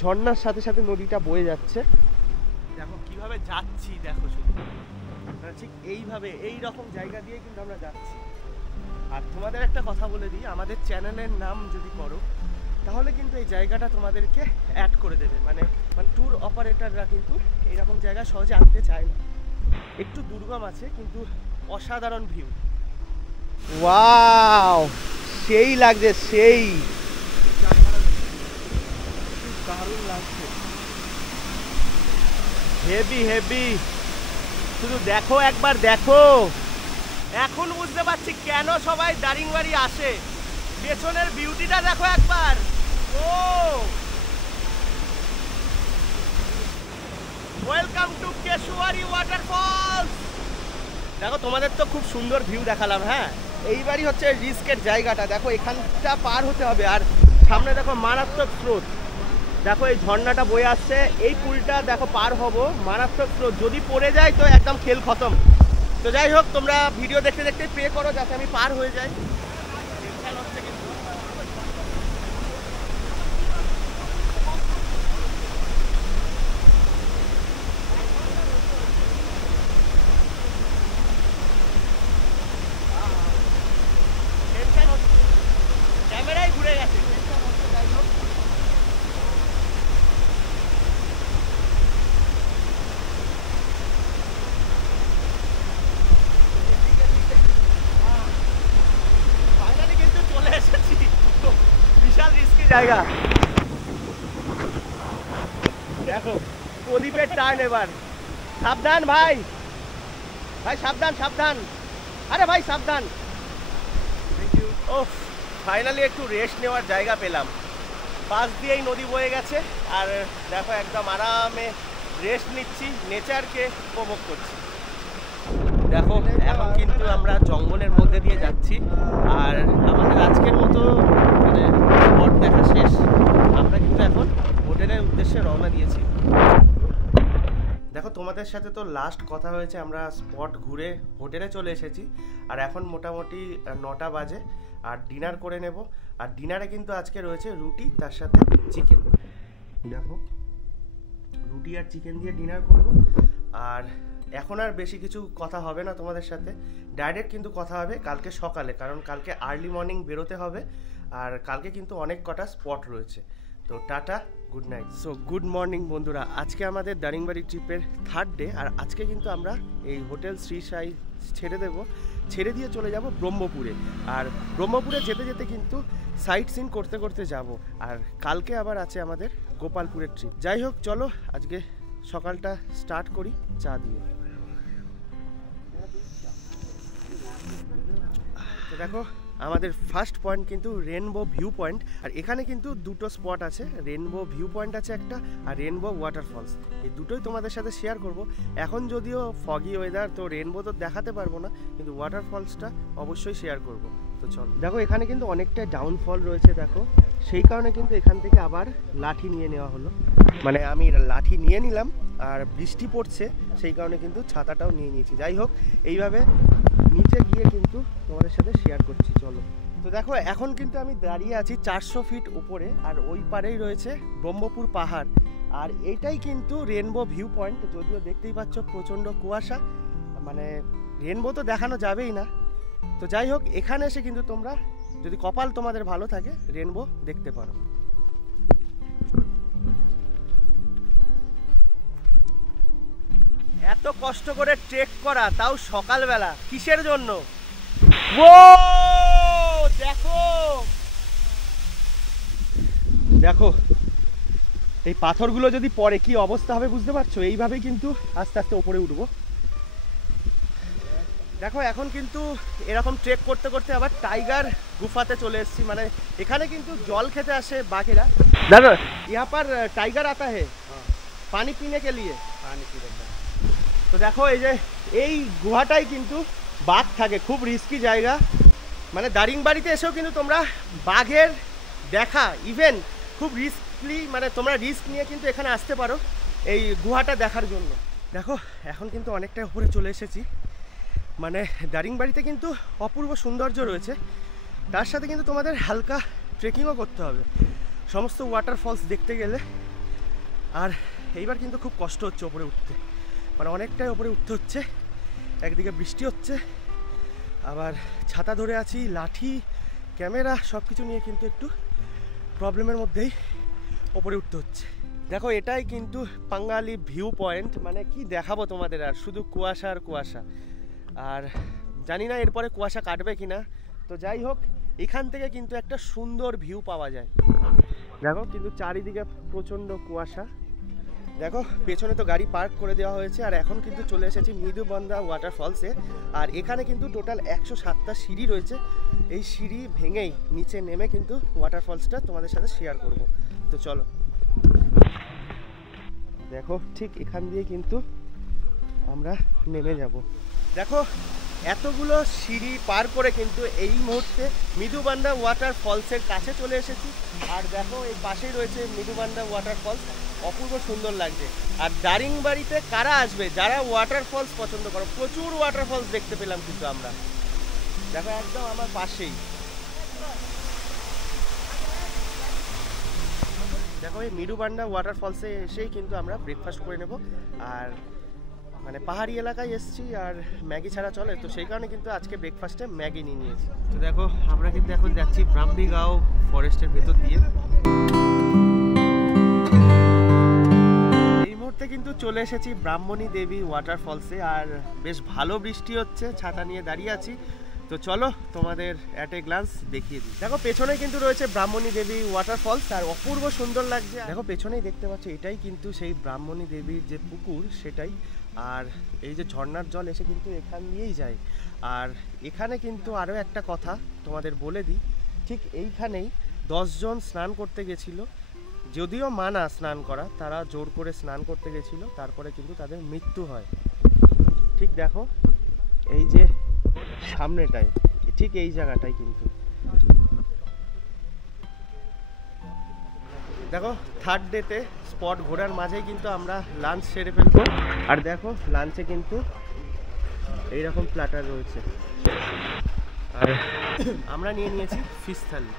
ঝর্ণার সাথে সাথে নদীটা বয়ে যাচ্ছে। দেখো কিভাবে যাচ্ছি, দেখো শুধু ঠিক এইভাবে এই রকম জায়গা দিয়ে কিন্তু আমরা যাচ্ছি। আর তোমাদের একটা কথা বলে দিই, আমাদের চ্যানেলের নাম যদি করো তাহলে কিন্তু এই জায়গাটা তোমাদেরকে অ্যাড করে দেবে। মানে ট্যুর অপারেটররা কিন্তু এইরকম জায়গা সহজে আনতে চায় না। একটু দুর্গম আছে কিন্তু অসাধারণ ভিউ। ওয়াও, সেই লাগছে, সেই দারুণ লাগছে, হেভি হেভি। শুধু দেখো, একবার দেখো। এখন বুঝতে পারছি কেন সবাই দারিংবাড়ি আসে। পেছনের বিউটিটা দেখো একবার। ও ওয়েলকাম টু কেশুয়ারি ওয়াটারফলস। দেখো তোমাদের তো খুব সুন্দর ভিউ দেখালাম। হ্যাঁ, এইবারই হচ্ছে রিস্কের জায়গাটা। দেখো এখানটা পার হতে হবে। আর সামনে দেখো মারাত্মক স্রোত। দেখো এই ঝর্ণাটা বয়ে আসছে, এই পুলটা দেখো পার হব, মারাত্মক স্রোত। যদি পড়ে যায় তো একদম খেল খতম। তো যাই হোক, তোমরা ভিডিও দেখতে দেখতে প্রে করো যাতে আমি পার হয়ে যাই। ক্যামেরাই ঘুরে গেছে। ফাইনালি কিন্তু চলে এসেছি, বিশাল রিস্কি জায়গা। দেখো প্রদীপের টার্ন এবার। সাবধান ভাই, ভাই সাবধান সাবধান। আরে ভাই সাবধান। ও ফাইনালি একটু রেস্ট নেওয়ার জায়গা পেলাম। পাশ দিয়েই নদী বয়ে গেছে। আর দেখো একদম আরামে রেস্ট নিচ্ছি, নেচারকে উপভোগ করছি। দেখো এখন কিন্তু আমরা জঙ্গলের মধ্যে দিয়ে যাচ্ছি। আর আমাদের আজকের মতো মানে স্পট দেখা শেষ। আমরা কিন্তু এখন হোটেলের উদ্দেশ্যে রওনা দিয়েছি। দেখো তোমাদের সাথে তো লাস্ট কথা হয়েছে, আমরা স্পট ঘুরে হোটেলে চলে এসেছি। আর এখন মোটামুটি 9টা বাজে। আর ডিনার করে নেব। আর ডিনারে কিন্তু আজকে রয়েছে রুটি, তার সাথে চিকেন। দেখো রুটি আর চিকেন দিয়ে ডিনার করব। আর এখন আর বেশি কিছু কথা হবে না তোমাদের সাথে, ডাইরেক্ট কিন্তু কথা হবে কালকে সকালে, কারণ কালকে আর্লি মর্নিং বেরোতে হবে। আর কালকে কিন্তু অনেক কটা স্পট রয়েছে। তো tata, good night. So good morning বন্ধুরা, আজকে আমাদের দারিংবাড়ি ট্রিপের 3rd ডে। আর আজকে কিন্তু আমরা এই হোটেল শ্রী সাই ছেড়ে দিয়ে চলে যাব ব্রহ্মপুরে। আর ব্রহ্মপুরে যেতে যেতে কিন্তু সাইট সিন করতে করতে যাব। আর কালকে আবার আছে আমাদের গোপালপুরের ট্রিপ। যাই হোক, চলো আজকে সকালটা স্টার্ট করি চা দিয়ে। দেখো আমাদের ফার্স্ট পয়েন্ট কিন্তু রেনবো ভিউ পয়েন্ট, আর এখানে কিন্তু দুটো স্পট আছে, রেনবো ভিউ পয়েন্ট আছে একটা, আর রেনবো ওয়াটারফলস। এই দুটোই তোমাদের সাথে শেয়ার করব। এখন যদিও ফগি ওয়েদার, তো রেনবো তো দেখাতে পারবো না, কিন্তু ওয়াটারফলসটা অবশ্যই শেয়ার করব। তো চল, দেখো এখানে কিন্তু অনেকটা ডাউনফল রয়েছে, দেখো সেই কারণে কিন্তু এখান থেকে আবার লাঠি নিয়ে নেওয়া হলো, মানে আমি লাঠি নিয়ে নিলাম, আর বৃষ্টি পড়ছে সেই কারণে কিন্তু ছাতাটাও নিয়ে নিয়েছি। যাই হোক, এইভাবে নিচে গিয়ে কিন্তু তোমাদের সাথে শেয়ার করছি, চলো। তো দেখো এখন কিন্তু আমি দাঁড়িয়ে আছি 400 ফিট উপরে, আর ওই পারেই রয়েছে ব্রহ্মপুর পাহাড়, আর এইটাই কিন্তু রেনবো ভিউ পয়েন্ট। যদিও দেখতেই পাচ্ছ প্রচণ্ড কুয়াশা, মানে রেনবো তো দেখানো যাবেই না। তো যাই হোক, এখানে এসে কিন্তু তোমরা যদি কপাল তোমাদের ভালো থাকে রেনবো দেখতে পারো। এত কষ্ট করে ট্রেক করা, তাও সকালবেলা, কিসের জন্য? ও দেখো দেখো এই পাথরগুলো যদি পড়ে কি অবস্থা হবে বুঝতে পারছো? এইভাবেই কিন্তু আস্তে আস্তে উপরে উঠবো। দেখো এখন কিন্তু এরকম ট্রেক করতে করতে আবার টাইগার গুফাতে চলে এসেছি, মানে এখানে কিন্তু জল খেতে আসে বাঘেরা। দাদা यहाँ पर टाइगर आता है पानी पीने के लिए। তো দেখো এই যে এই গুহাটাই কিন্তু বাঘ থাকে, খুব রিস্কি জায়গা, মানে দারিংবাড়িতে এসেও কিন্তু তোমরা বাঘের দেখা ইভেন খুব রিস্কলি, মানে তোমরা রিস্ক নিয়ে কিন্তু এখানে আসতে পারো এই গুহাটা দেখার জন্য। দেখো এখন কিন্তু অনেকটা উপরে চলে এসেছি, মানে দারিংবাড়িতে কিন্তু অপূর্ব সৌন্দর্য রয়েছে, তার সাথে কিন্তু তোমাদের হালকা ট্রেকিংও করতে হবে সমস্ত ওয়াটারফলস দেখতে গেলে। আর এইবার কিন্তু খুব কষ্ট হচ্ছে ওপরে উঠতে, মানে অনেকটাই ওপরে উঠতে হচ্ছে। একদিকে বৃষ্টি হচ্ছে, আবার ছাতা ধরে আছি, লাঠি, ক্যামেরা সব কিছু নিয়ে কিন্তু একটু প্রবলেমের মধ্যেই ওপরে উঠতে হচ্ছে। দেখো এটাই কিন্তু পাঙ্গালি ভিউ পয়েন্ট, মানে কি দেখাবো তোমাদের, আর শুধু কুয়াশা আর কুয়াশা, আর জানি না এরপরে কুয়াশা কাটবে কিনা। তো যাই হোক, এখান থেকে কিন্তু একটা সুন্দর ভিউ পাওয়া যায়। দেখো কিন্তু চারিদিকে প্রচণ্ড কুয়াশা। দেখো পেছনে তো গাড়ি পার্ক করে দেওয়া হয়েছে, আর এখন কিন্তু চলে এসেছি মৃদুবান্ধা ওয়াটারফলসে, আর এখানে কিন্তু টোটাল 107টা সিঁড়ি রয়েছে। এই সিঁড়ি ভেঙেই নিচে নেমে কিন্তু ওয়াটারফলসটা তোমাদের সাথে শেয়ার করব। তো চলো, দেখো ঠিক এখান দিয়ে কিন্তু আমরা নেমে যাব। দেখো এতগুলো সিঁড়ি পার করে কিন্তু এই মুহূর্তে মৃদুবান্ধা ওয়াটারফলসের কাছে চলে এসেছি, আর দেখো এই পাশেই রয়েছে মৃদুবান্ধা ওয়াটারফলস, অপূর্ব সুন্দর লাগছে। আর দারিংবাড়িতে কারা আসবে? যারা ওয়াটারফলস পছন্দ করো, প্রচুর ওয়াটারফলস দেখতে পেলাম কিন্তু আমরা। দেখো একদম আমার পাশেই, দেখো এই মৃদুবান্ধা ওয়াটারফলসে এসেই কিন্তু আমরা ব্রেকফাস্ট করে নেব। আর মানে পাহাড়ি এলাকায় এসেছি, আর ম্যাগি ছাড়া চলে, তো সেই কারণে কিন্তু আজকে ব্রেকফাস্টে ম্যাগি নিয়ে নিয়েছি। তো দেখো আমরা কিন্তু এখন যাচ্ছি ব্রাহ্মীগাঁও ফরেস্টের ভেতর দিয়ে। এই মুহূর্তে কিন্তু চলে এসেছি ব্রাহ্মণী দেবী ওয়াটারফলসে, আর বেশ ভালো বৃষ্টি হচ্ছে, ছাতা নিয়ে দাঁড়িয়ে আছি। তো চলো তোমাদের অ্যাট এ গ্লান্স দেখিয়ে দিই। দেখো পেছনে কিন্তু রয়েছে ব্রাহ্মণী দেবী ওয়াটারফলস, আর অপূর্ব সুন্দর লাগছে। দেখো পেছনেই দেখতে পাচ্ছ, এটাই কিন্তু সেই ব্রাহ্মণী দেবীর যে পুকুর সেটাই, আর এই যে ঝর্ণার জল এসে কিন্তু এখান দিয়েই যায়। আর এখানে কিন্তু আরও একটা কথা তোমাদের বলে দিই, ঠিক এইখানেই 10 জন স্নান করতে গেছিলো, যদিও মানা স্নান করা, তারা জোর করে স্নান করতে গেছিলো, তারপরে কিন্তু তাদের মৃত্যু হয়। ঠিক দেখো এই যে সামনেটাই, ঠিক এই জায়গাটাই কিন্তু। দেখো থার্ড ডেতে স্পট ঘোরার মাঝেই কিন্তু আমরা লাঞ্চ সেরে ফেলবো, আর দেখো লাঞ্চে কিন্তু এইরকম প্ল্যাটার রয়েছে, আর আমরা নিয়ে নিয়েছি ফিশ থালি।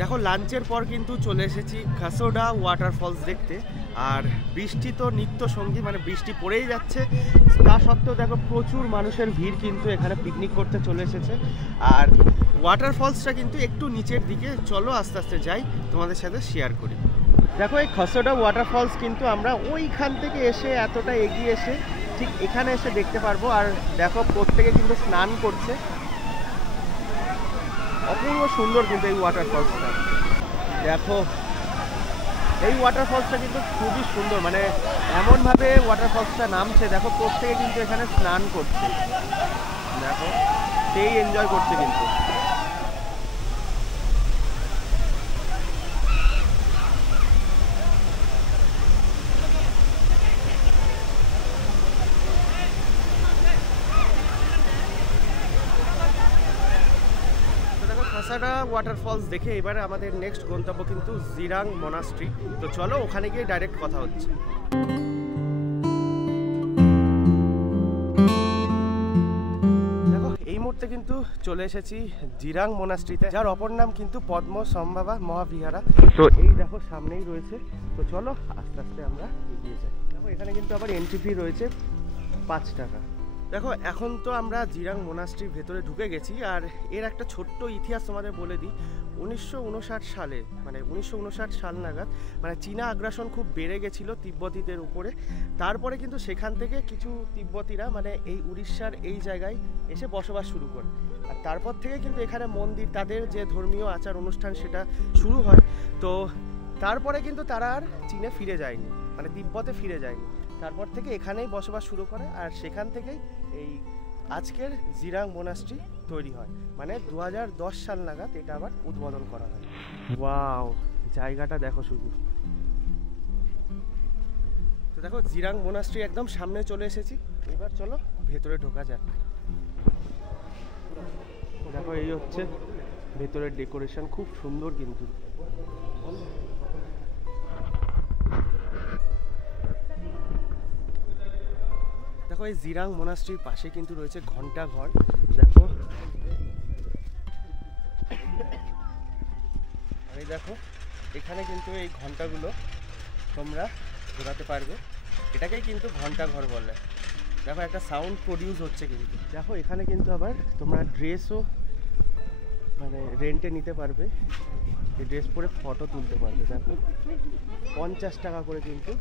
দেখো লাঞ্চের পর কিন্তু চলে এসেছি খাসোডা ওয়াটারফলস দেখতে, আর বৃষ্টি তো নিত্য সঙ্গী, মানে বৃষ্টি পড়েই যাচ্ছে, তা সত্ত্বেও দেখো প্রচুর মানুষের ভিড় কিন্তু এখানে পিকনিক করতে চলে এসেছে। আর ওয়াটারফলসটা কিন্তু একটু নিচের দিকে, চলো আস্তে আস্তে যাই তোমাদের সাথে শেয়ার করি। দেখো এই খাসোডা ওয়াটারফলস কিন্তু আমরা ওইখান থেকে এসে এতটা এগিয়ে এসে ঠিক এখানে এসে দেখতে পারবো। আর দেখো প্রত্যেকে কিন্তু স্নান করছে, অপূর্ব সুন্দর কিন্তু এই ওয়াটারফলসটা। দেখো এই ওয়াটারফলসটা কিন্তু খুবই সুন্দর, মানে এমনভাবে ওয়াটারফলসটা নামছে, দেখো প্রত্যেকে কিন্তু এখানে স্নান করছে। দেখো সেই এনজয় করছে কিন্তু। খাসাডা ওয়াটারফলস দেখে এবারে আমাদের নেক্সট গন্তব্য কিন্তু জিরাং মনাস্ট্রি। তো চলো ওখানে গিয়ে ডাইরেক্ট কথা হচ্ছে। দেখো এই মুহূর্তে কিন্তু চলে এসেছি জিরাং মনাস্ট্রিতে, যার অপর নাম কিন্তু পদ্ম সম্ভাবা মহাবিহারা। তো এই দেখো সামনেই রয়েছে। তো চলো আস্তে আস্তে আমরা এগিয়ে যাই। দেখো এখানে কিন্তু আবার এন্ট্রি ফি রয়েছে 5 টাকা। দেখো এখন তো আমরা জিরাং মোনাস্ট্রির ভেতরে ঢুকে গেছি, আর এর একটা ছোট্ট ইতিহাস তোমাদের বলে দিই। 1959 সালে, মানে 1959 সাল নাগাদ, মানে চীনা আগ্রাসন খুব বেড়ে গেছিলো তিব্বতীদের উপরে। তারপরে কিন্তু সেখান থেকে কিছু তিব্বতীরা মানে এই উড়িষ্যার এই জায়গায় এসে বসবাস শুরু করে। আর তারপর থেকে কিন্তু এখানে মন্দির, তাদের যে ধর্মীয় আচার অনুষ্ঠান সেটা শুরু হয়। তো তারপরে কিন্তু তারা আর চীনে ফিরে যায়নি, মানে তিব্বতে ফিরে যায়নি। তারপর থেকে এখানেই বসবাস শুরু করে, আর সেখান থেকেই এই আজকের জিরাং মোনাস্ট্রি তৈরি হয়। মানে 2010 সাল নাগাদ এটা আবার উদ্বোধন করা হয়। ওয়াও, জায়গাটা দেখো শুধু। তো দেখো জিরাং মোনাস্ট্রি একদম সামনে চলে এসেছি। এবার চলো ভেতরে ঢোকা যাক। দেখো এই হচ্ছে ভেতরের ডেকোরেশন, খুব সুন্দর কিন্তু। দেখো এই জিরাং মোনাস্ট্রির পাশে কিন্তু রয়েছে ঘন্টা ঘর। দেখো এই দেখো এখানে কিন্তু এই ঘন্টাগুলো তোমরা ঘোরাতে পারবে, এটাকেই কিন্তু ঘন্টা ঘর বলে। দেখো একটা সাউন্ড প্রডিউস হচ্ছে কিন্তু। দেখো এখানে কিন্তু আবার তোমরা ড্রেসও মানে রেন্টে নিতে পারবে, এই ড্রেস পরে ফটো তুলতে পারবে। দেখো 50 টাকা করে কিন্তু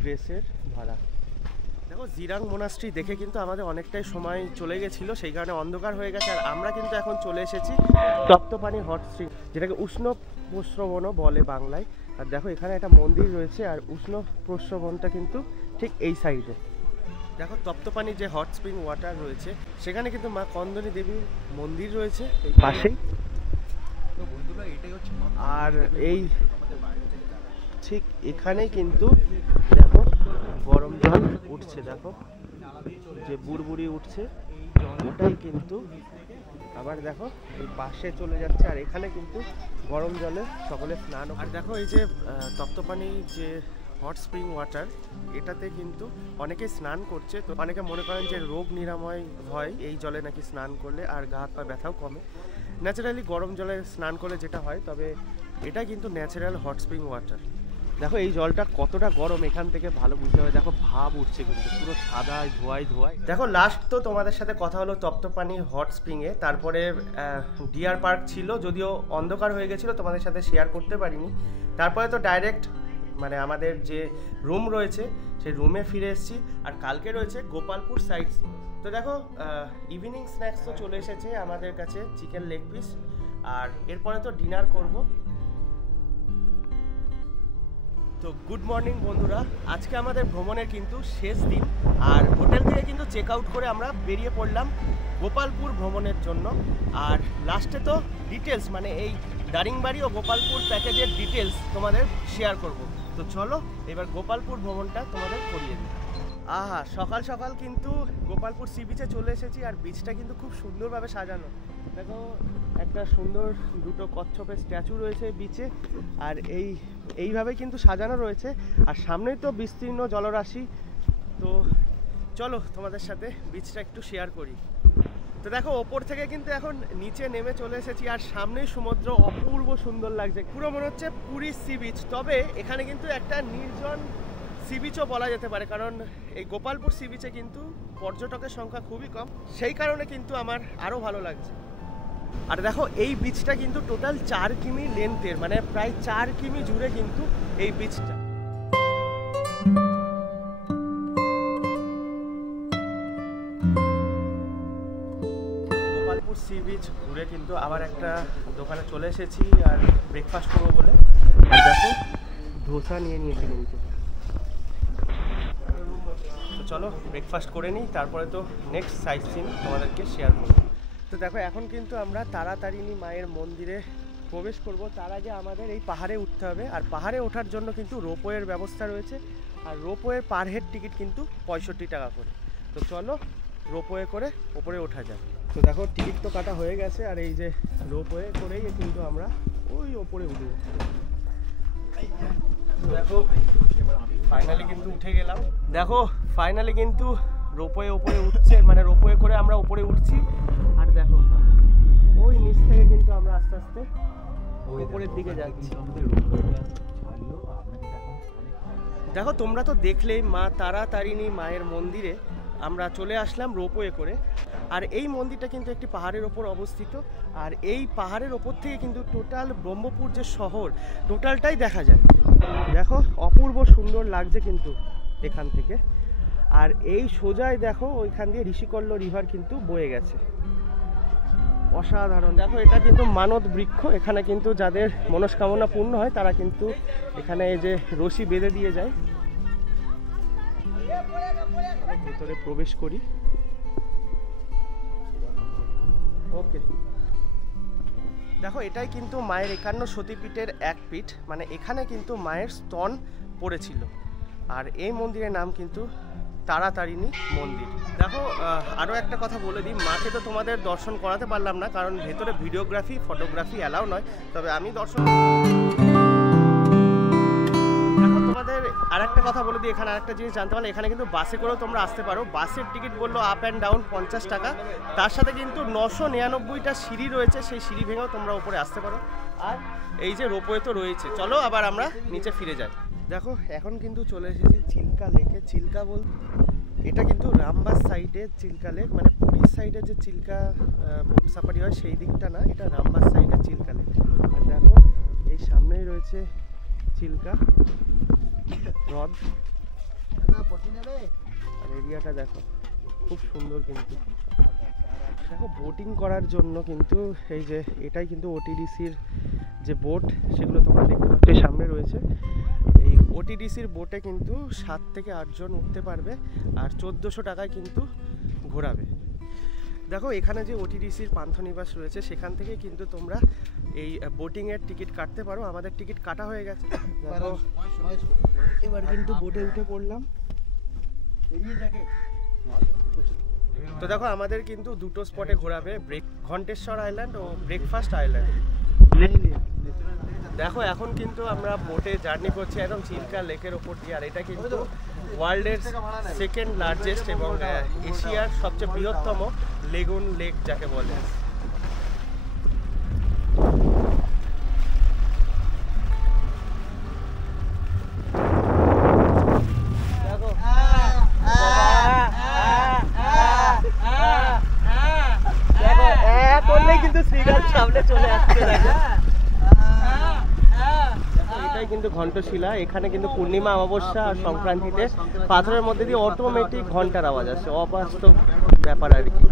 ড্রেসের ভাড়া। দেখো জিরাং মোনাস্ট্রি দেখে কিন্তু আমাদের অনেকটাই সময় চলে গেছিলো, সেই কারণে অন্ধকার হয়ে গেছে। আর আমরা কিন্তু এখন চলে এসেছি তপ্তপানি হট স্প্রিং, যেটাকে উষ্ণ প্রস্রবণও বলে বাংলায়। আর দেখো এখানে একটা মন্দির রয়েছে, আর উষ্ণ প্রস্রবণটা কিন্তু ঠিক এই সাইডে। দেখো তপ্তপানি যে হট স্প্রিং ওয়াটার রয়েছে, সেখানে কিন্তু মা কন্দনী দেবীর মন্দির রয়েছে পাশেই। আর এই ঠিক এখানেই কিন্তু দেখো গরম জল উঠছে। দেখো যে বুড়বুড়ি উঠছে ওটাই কিন্তু আবার দেখো এই পাশে চলে যাচ্ছে। আর এখানে কিন্তু গরম জলে সকলে স্নান। আর দেখো এই যে তপ্তপানি যে হট স্প্রিং ওয়াটার, এটাতে কিন্তু অনেকে স্নান করছে। তো অনেকে মনে করেন যে রোগ নিরাময় হয় এই জলে নাকি স্নান করলে, আর গা হাত পা ব্যথাও কমে। ন্যাচারালি গরম জলে স্নান করলে যেটা হয়, তবে এটা কিন্তু ন্যাচারাল হট স্প্রিং ওয়াটার। দেখো এই জলটা কতটা গরম এখান থেকে ভালো বুঝতে হবে। দেখো ভাব উঠছে কিন্তু পুরো সাদা ধোয়াই। দেখো লাস্ট তো তোমাদের সাথে কথা হলো তপ্তপানি হট স্প্রিংয়ে। তারপরে ডিয়ার পার্ক ছিল, যদিও অন্ধকার হয়ে গেছিলো, তোমাদের সাথে শেয়ার করতে পারিনি। তারপরে তো ডাইরেক্ট মানে আমাদের যে রুম রয়েছে সেই রুমে ফিরে এসেছি। আর কালকে রয়েছে গোপালপুর সাইট সিন। তো দেখো ইভিনিং স্ন্যাক্স তো চলে এসেছে আমাদের কাছে, চিকেন লেগ পিস। আর এরপরে তো ডিনার করব। তো গুড মর্নিং বন্ধুরা, আজকে আমাদের ভ্রমণের কিন্তু শেষ দিন। আর হোটেল থেকে কিন্তু চেক আউট করে আমরা বেরিয়ে পড়লাম গোপালপুর ভ্রমণের জন্য। আর লাস্টে তো ডিটেলস মানে এই দারিংবাড়ি ও গোপালপুর প্যাকেজের ডিটেলস তোমাদের শেয়ার করব। তো চলো এবার গোপালপুর ভ্রমণটা তোমাদের করিয়ে দিই। আহা, সকাল সকাল কিন্তু গোপালপুর সি বিচে চলে এসেছি। আর বিচটা কিন্তু খুব সুন্দরভাবে সাজানো। দেখো একটা সুন্দর দুটো কচ্ছপের স্ট্যাচু রয়েছে বিচে, আর এইভাবে কিন্তু সাজানো রয়েছে। আর সামনেই তো বিস্তীর্ণ জলরাশি। তো চলো তোমাদের সাথে বিচটা একটু শেয়ার করি। তো দেখো ওপর থেকে কিন্তু এখন নিচে নেমে চলে এসেছি, আর সামনেই সমুদ্র, অপূর্ব সুন্দর লাগছে। পুরো মনে হচ্ছে পুরী সি বিচ। তবে এখানে কিন্তু একটা নির্জন সি বিচও বলা যেতে পারে, কারণ এই গোপালপুর সি বিচে কিন্তু পর্যটকের সংখ্যা খুবই কম, সেই কারণে কিন্তু আমার আরও ভালো লাগছে। আর দেখো এই বিচটা কিন্তু টোটাল 4 কিমি লেন্থের, মানে প্রায় 4 কিমি জুড়ে কিন্তু এই বিচটা। গোপালপুর সি বিচ ঘুরে কিন্তু আবার একটা দোকানে চলে এসেছি আর ব্রেকফাস্ট করবো বলে। আর দেখো ধোসা নিয়ে নিয়েছি কিন্তু। তো চলো ব্রেকফাস্ট করে নিই, তারপরে তো নেক্সট সাইট সিন তোমাদেরকে শেয়ার করবো। তো দেখো এখন কিন্তু আমরা তারাতারিণী মায়ের মন্দিরে প্রবেশ করব। তার আগে আমাদের এই পাহাড়ে উঠতে হবে, আর পাহাড়ে ওঠার জন্য কিন্তু রোপওয়ের ব্যবস্থা রয়েছে, আর রোপওয়ের পার হেড টিকিট কিন্তু 65 টাকা করে। তো চলো রোপওয়ে করে ওপরে ওঠা যায়। তো দেখো টিকিট তো কাটা হয়ে গেছে, আর এই যে রোপওয়ে করেই কিন্তু আমরা ওই ওপরে উঠবো। দেখো ফাইনালি কিন্তু উঠে গেলাম। দেখো ফাইনালি কিন্তু রোপওয়ে ওপরে উঠছে, মানে রোপওয়ে করে আমরা ওপরে উঠছি। আর দেখো ওই নিচ থেকে কিন্তু আমরা আস্তে আস্তে উপরের দিকে যাচ্ছি। দেখো তোমরা তো দেখলেই মা তারাতারিণী মায়ের মন্দিরে আমরা চলে আসলাম রোপওয়ে করে। আর এই মন্দিরটা কিন্তু একটি পাহাড়ের ওপর অবস্থিত, আর এই পাহাড়ের ওপর থেকে কিন্তু টোটাল ব্রহ্মপুর যে শহর টোটালটাই দেখা যায়। দেখো অপূর্ব সুন্দর লাগছে কিন্তু এখান থেকে। আর এই সোজাই দেখো ওইখান দিয়ে ঋষিকল্য রিভার কিন্তু বয়ে গেছে, অসাধারণ। দেখো এটা কিন্তু মানত বৃক্ষ, এখানে কিন্তু যাদের মনস্কামনা পূর্ণ হয় তারা কিন্তু এখানে এই যে রশি বেঁধে দিয়ে যায়। ভিতরে প্রবেশ করি। ওকে, দেখো এটাই কিন্তু মায়ের 51 সতীপীঠের এক পীঠ, মানে এখানে কিন্তু মায়ের স্তন পড়েছিল। আর এই মন্দিরের নাম কিন্তু তারাতারিণী মন্দির। দেখো আরও একটা কথা বলে দিই, মাকে তো তোমাদের দর্শন করাতে পারলাম না, কারণ ভেতরে ভিডিওগ্রাফি ফটোগ্রাফি অ্যালাউ নয়। তবে আমি দর্শন তোমাদের আর একটা কথা বলে দিই, এখানে আরেকটা জিনিস জানতে পারলে, এখানে কিন্তু বাসে করেও তোমরা আসতে পারো। বাসের টিকিট বললো আপ অ্যান্ড ডাউন 50 টাকা, তার সাথে কিন্তু 999টা সিঁড়ি রয়েছে, সেই সিঁড়ি ভেঙেও তোমরা উপরে আসতে পারো। আর এই যে রোপওয়ে তো রয়েছে, চলো আবার আমরা নিচে ফিরে যাই। দেখো এখন কিন্তু চলে এসেছি চিল্কা লেকে। চিল্কা এটা কিন্তু রামবাস সাইডের চিল্কা লেক, মানে পুরীর সাইডে যে চিল্কা বোট সাফারি হয় সেই দিকটা না, এটা রামবাস সাইডের চিল্কা লেক। আর দেখো এই সামনেই রয়েছে চিল্কা হ্রদ, আর এরিয়াটা দেখো খুব সুন্দর। কিন্তু দেখো বোটিং করার জন্য কিন্তু এই যে এটাই কিন্তু ওটিডিসির যে বোট, সেগুলো তোমরা দেখতে পাচ্ছ সামনে রয়েছে। এই ওটিডিসির বোটে কিন্তু 7 থেকে 8 জন উঠতে পারবে, আর 1400 টাকায় কিন্তু ঘোরাবে। দেখো এখানে যে ওটিডিসির পান্থনিবাস রয়েছে সেখান থেকে কিন্তু তোমরা এই বোটিংয়ের টিকিট কাটতে পারো। আমাদের টিকিট কাটা হয়ে গেছে। দেখো এবার কিন্তু বোটে উঠে পড়লাম। তো দেখো আমাদের কিন্তু দুটো স্পটে ঘোরাবে, ঘণ্টেশ্বর আইল্যান্ড ও ব্রেকফাস্ট আইল্যান্ড। দেখো এখন কিন্তু আমরা বোটে জার্নি করছি একদম চিল্কা লেকের ওপর দিয়ে। আর এটা কিন্তু ওয়ার্ল্ডের সেকেন্ড লার্জেস্ট এবং এশিয়ার সবচেয়ে বৃহত্তম লেগুন লেক যাকে বলে। করলেই কিন্তু শ্রীরাম সামনে চলে আসছে। এটাই কিন্তু ঘণ্টশিলা। এখানে কিন্তু পূর্ণিমা অমাবস্যা আর সংক্রান্তিতে পাথরের মধ্যে দিয়ে অটোমেটিক ঘন্টার আওয়াজ আসে, অবাস্তব ব্যাপার আর কি।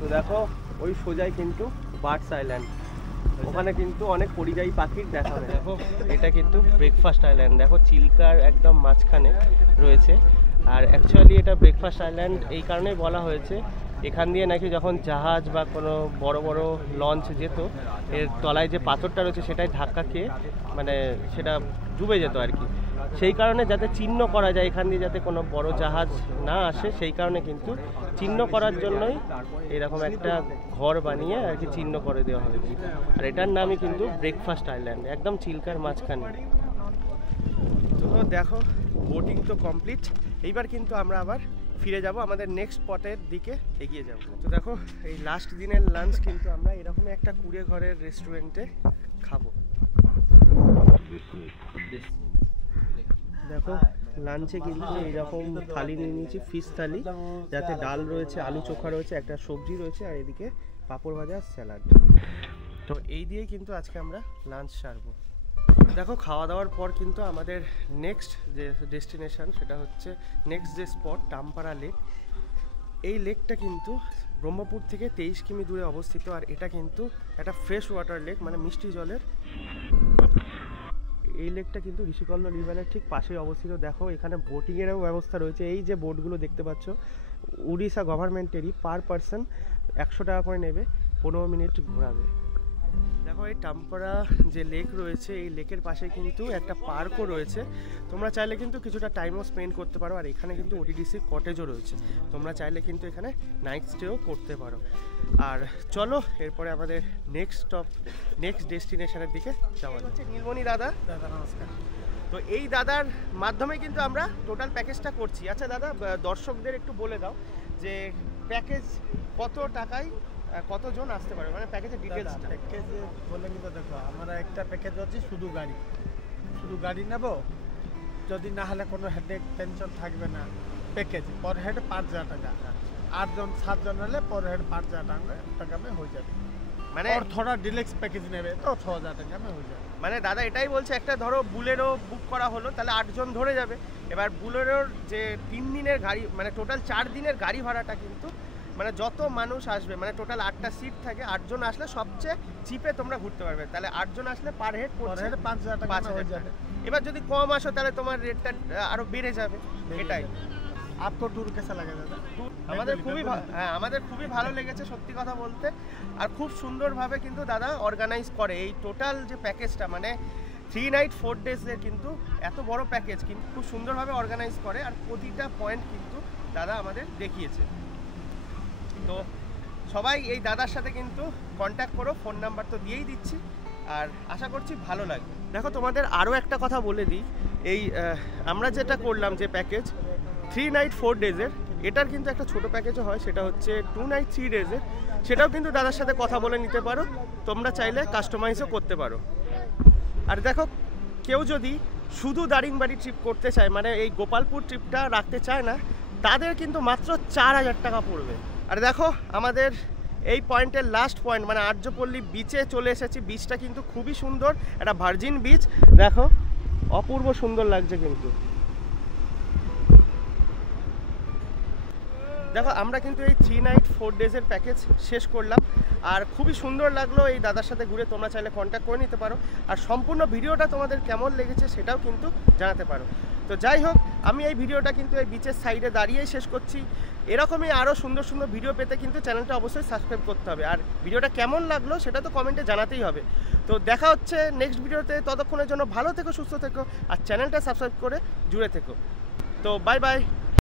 তো দেখো ওই সোজাই কিন্তু বার্ডস আইল্যান্ড, ওখানে কিন্তু অনেক পরিযায়ী পাখির দেখা হয়। দেখো এটা কিন্তু ব্রেকফাস্ট আইল্যান্ড, দেখো চিল্কার একদম মাঝখানে রয়েছে। আর অ্যাকচুয়ালি এটা ব্রেকফাস্ট আইল্যান্ড এই কারণেই বলা হয়েছে, এখান দিয়ে নাকি যখন জাহাজ বা কোনো বড় বড় লঞ্চ যেত, এর তলায় যে পাথরটা রয়েছে সেটাই ধাক্কা খেয়ে মানে সেটা ডুবে যেত আর কি। সেই কারণে যাতে চিহ্ন করা যায় এখান দিয়ে যাতে কোনো বড় জাহাজ না আসে, সেই কারণে কিন্তু চিহ্ন করার জন্যই এরকম একটা ঘর বানিয়ে আর কি চিহ্ন করে দেওয়া হয়েছে। আর এটার নামই কিন্তু ব্রেকফাস্ট আইল্যান্ড, একদম চিল্কার মাঝখানে। তো দেখো বোটিং তো কমপ্লিট, এইবার কিন্তু আমরা আবার ফিরে যাব, আমাদের নেক্সট স্পটের দিকে এগিয়ে যাব। তো দেখো এই লাস্ট দিনের লাঞ্চ কিন্তু আমরা এরকম একটা কুড়ে ঘরের রেস্টুরেন্টে খাবো। দেখো লাঞ্চে কিন্তু এইরকম থালি নিয়ে নিয়েছি, ফিশ থালি, যাতে ডাল রয়েছে, আলু চোখা রয়েছে, একটা সবজি রয়েছে, আর এদিকে পাঁপড় ভাজা স্যালাড। তো এই দিয়েই কিন্তু আজকে আমরা লাঞ্চ সারবো। দেখো খাওয়া দাওয়ার পর কিন্তু আমাদের নেক্সট যে ডেস্টিনেশন সেটা হচ্ছে নেক্সট যে স্পট টামপাড়া লেক। এই লেকটা কিন্তু ব্রহ্মপুর থেকে 23 কিমি দূরে অবস্থিত। আর এটা কিন্তু একটা ফ্রেশ ওয়াটার লেক, মানে মিষ্টি জলের। এই লেকটা কিন্তু ঋষিকল্য রিভারের ঠিক পাশেই অবস্থিত। দেখো এখানে বোটিংয়েরও ব্যবস্থা রয়েছে। এই যে বোটগুলো দেখতে পাচ্ছ উড়িষ্যা গভর্নমেন্টেরই, পার পারসন 100 টাকা করে নেবে, 15 মিনিট ঘোরাবে। দেখো এই টাম্পারা যে লেক রয়েছে, এই লেকের পাশে কিন্তু একটা পার্কও রয়েছে। তোমরা চাইলে কিন্তু কিছুটা টাইমও স্পেন্ড করতে পারো। আর এখানে কিন্তু ওটিডিসি কটেজও রয়েছে, তোমরা চাইলে কিন্তু এখানে নাইট স্টেও করতে পারো। আর চলো এরপরে আমাদের নেক্সট ডেস্টিনেশনের দিকে যাওয়া হচ্ছে। নীলমণি দাদা, দাদা নমস্কার। তো এই দাদার মাধ্যমে কিন্তু আমরা টোটাল প্যাকেজটা করছি। আচ্ছা দাদা, দর্শকদের একটু বলে দাও যে প্যাকেজ কত টাকায় কতজন আসতে পারে, মানে প্যাকেজের ডিটেলসটা। প্যাকেজ বলে কিন্তু দেখো, আমরা একটা প্যাকেজ হচ্ছে শুধু গাড়ি নেব, যদি না হলে কোনো হেডেক টেনশন থাকবে না। প্যাকেজ পর হেড 5,000 টাকা, 8জন 7জন হলে পর হেড 5,000 টাকা में হয়ে যাবে। মানে और थोड़ा डिलक्स पैकेज নেবে তো 6,000 টাকা में হয়ে যাবে। মানে দাদা এটাই বলছে, একটা ধরো বুলেরো বুক করা হলো, তাহলে 8 জন ধরে যাবে। এবার বুলেরোর যে 3 দিনের গাড়ি, মানে টোটাল 4 দিনের গাড়ি ভাড়াটা কিন্তু, মানে যত মানুষ আসবে, মানে টোটাল 8টা সিট থাকে, 8 জন আসলে সবচেয়ে চিপে তোমরা ঘুরতে পারবে। তাহলে 8 জন আসলে পার হেড পড়ছে 5,000 টাকা হয়ে যাবে। এবার যদি কম আসো তাহলে তোমার রেটটা আরো বেড়ে যাবে। এটাই। आपको टूर कैसा लगा दादा? আমাদের খুবই ভালো লেগেছে সত্যি কথা বলতে। আর খুব সুন্দরভাবে কিন্তু দাদা অর্গানাইজ করে এই টোটাল যে প্যাকেজটা, মানে 3 নাইট 4 ডেজের কিন্তু এত বড় প্যাকেজ কিন্তু খুব সুন্দরভাবে অর্গানাইজ করে। আর প্রতিটা পয়েন্ট কিন্তু দাদা আমাদের দেখিয়েছে। তো সবাই এই দাদার সাথে কিন্তু কন্ট্যাক্ট করো, ফোন নাম্বার তো দিয়েই দিচ্ছি। আর আশা করছি ভালো লাগবে। দেখো তোমাদের আরও একটা কথা বলে দিই, এই আমরা যেটা করলাম যে প্যাকেজ 3 নাইট 4 ডেজের, এটার কিন্তু একটা ছোট প্যাকেজও হয়, সেটা হচ্ছে 2 নাইট 3 ডেজের। সেটাও কিন্তু দাদার সাথে কথা বলে নিতে পারো, তোমরা চাইলে কাস্টমাইজও করতে পারো। আর দেখো কেউ যদি শুধু দারিংবাড়ি ট্রিপ করতে চায়, মানে এই গোপালপুর ট্রিপটা রাখতে চায় না, তাদের কিন্তু মাত্র 4,000 টাকা পড়বে। আর দেখো আমাদের এই পয়েন্টের লাস্ট পয়েন্ট, মানে আর্যপল্লী বিচে চলে এসেছি। বিচটা কিন্তু খুবই সুন্দর, একটা ভার্জিন বিচ, দেখো অপূর্ব সুন্দর লাগছে কিন্তু। দেখো আমরা কিন্তু এই 3 নাইট 4 ডেজের প্যাকেজ শেষ করলাম। আর খুবই সুন্দর লাগলো এই দাদার সাথে ঘুরে। তোমরা চাইলে কন্ট্যাক্ট করে নিতে পারো। আর সম্পূর্ণ ভিডিওটা তোমাদের কেমন লেগেছে সেটাও কিন্তু জানাতে পারো। তো যাই হোক, আমি এই ভিডিওটা কিন্তু এই বিচের সাইডে দাঁড়িয়েই শেষ করছি। এরকমই আরও সুন্দর সুন্দর ভিডিও পেতে কিন্তু চ্যানেলটা অবশ্যই সাবস্ক্রাইব করতে হবে। আর ভিডিওটা কেমন লাগলো সেটা তো কমেন্টে জানাতেই হবে। তো দেখা হচ্ছে নেক্সট ভিডিওতে, ততক্ষণের জন্য ভালো থেকো, সুস্থ থেকো, আর চ্যানেলটা সাবস্ক্রাইব করে জুড়ে থেকো। তো বাই বাই।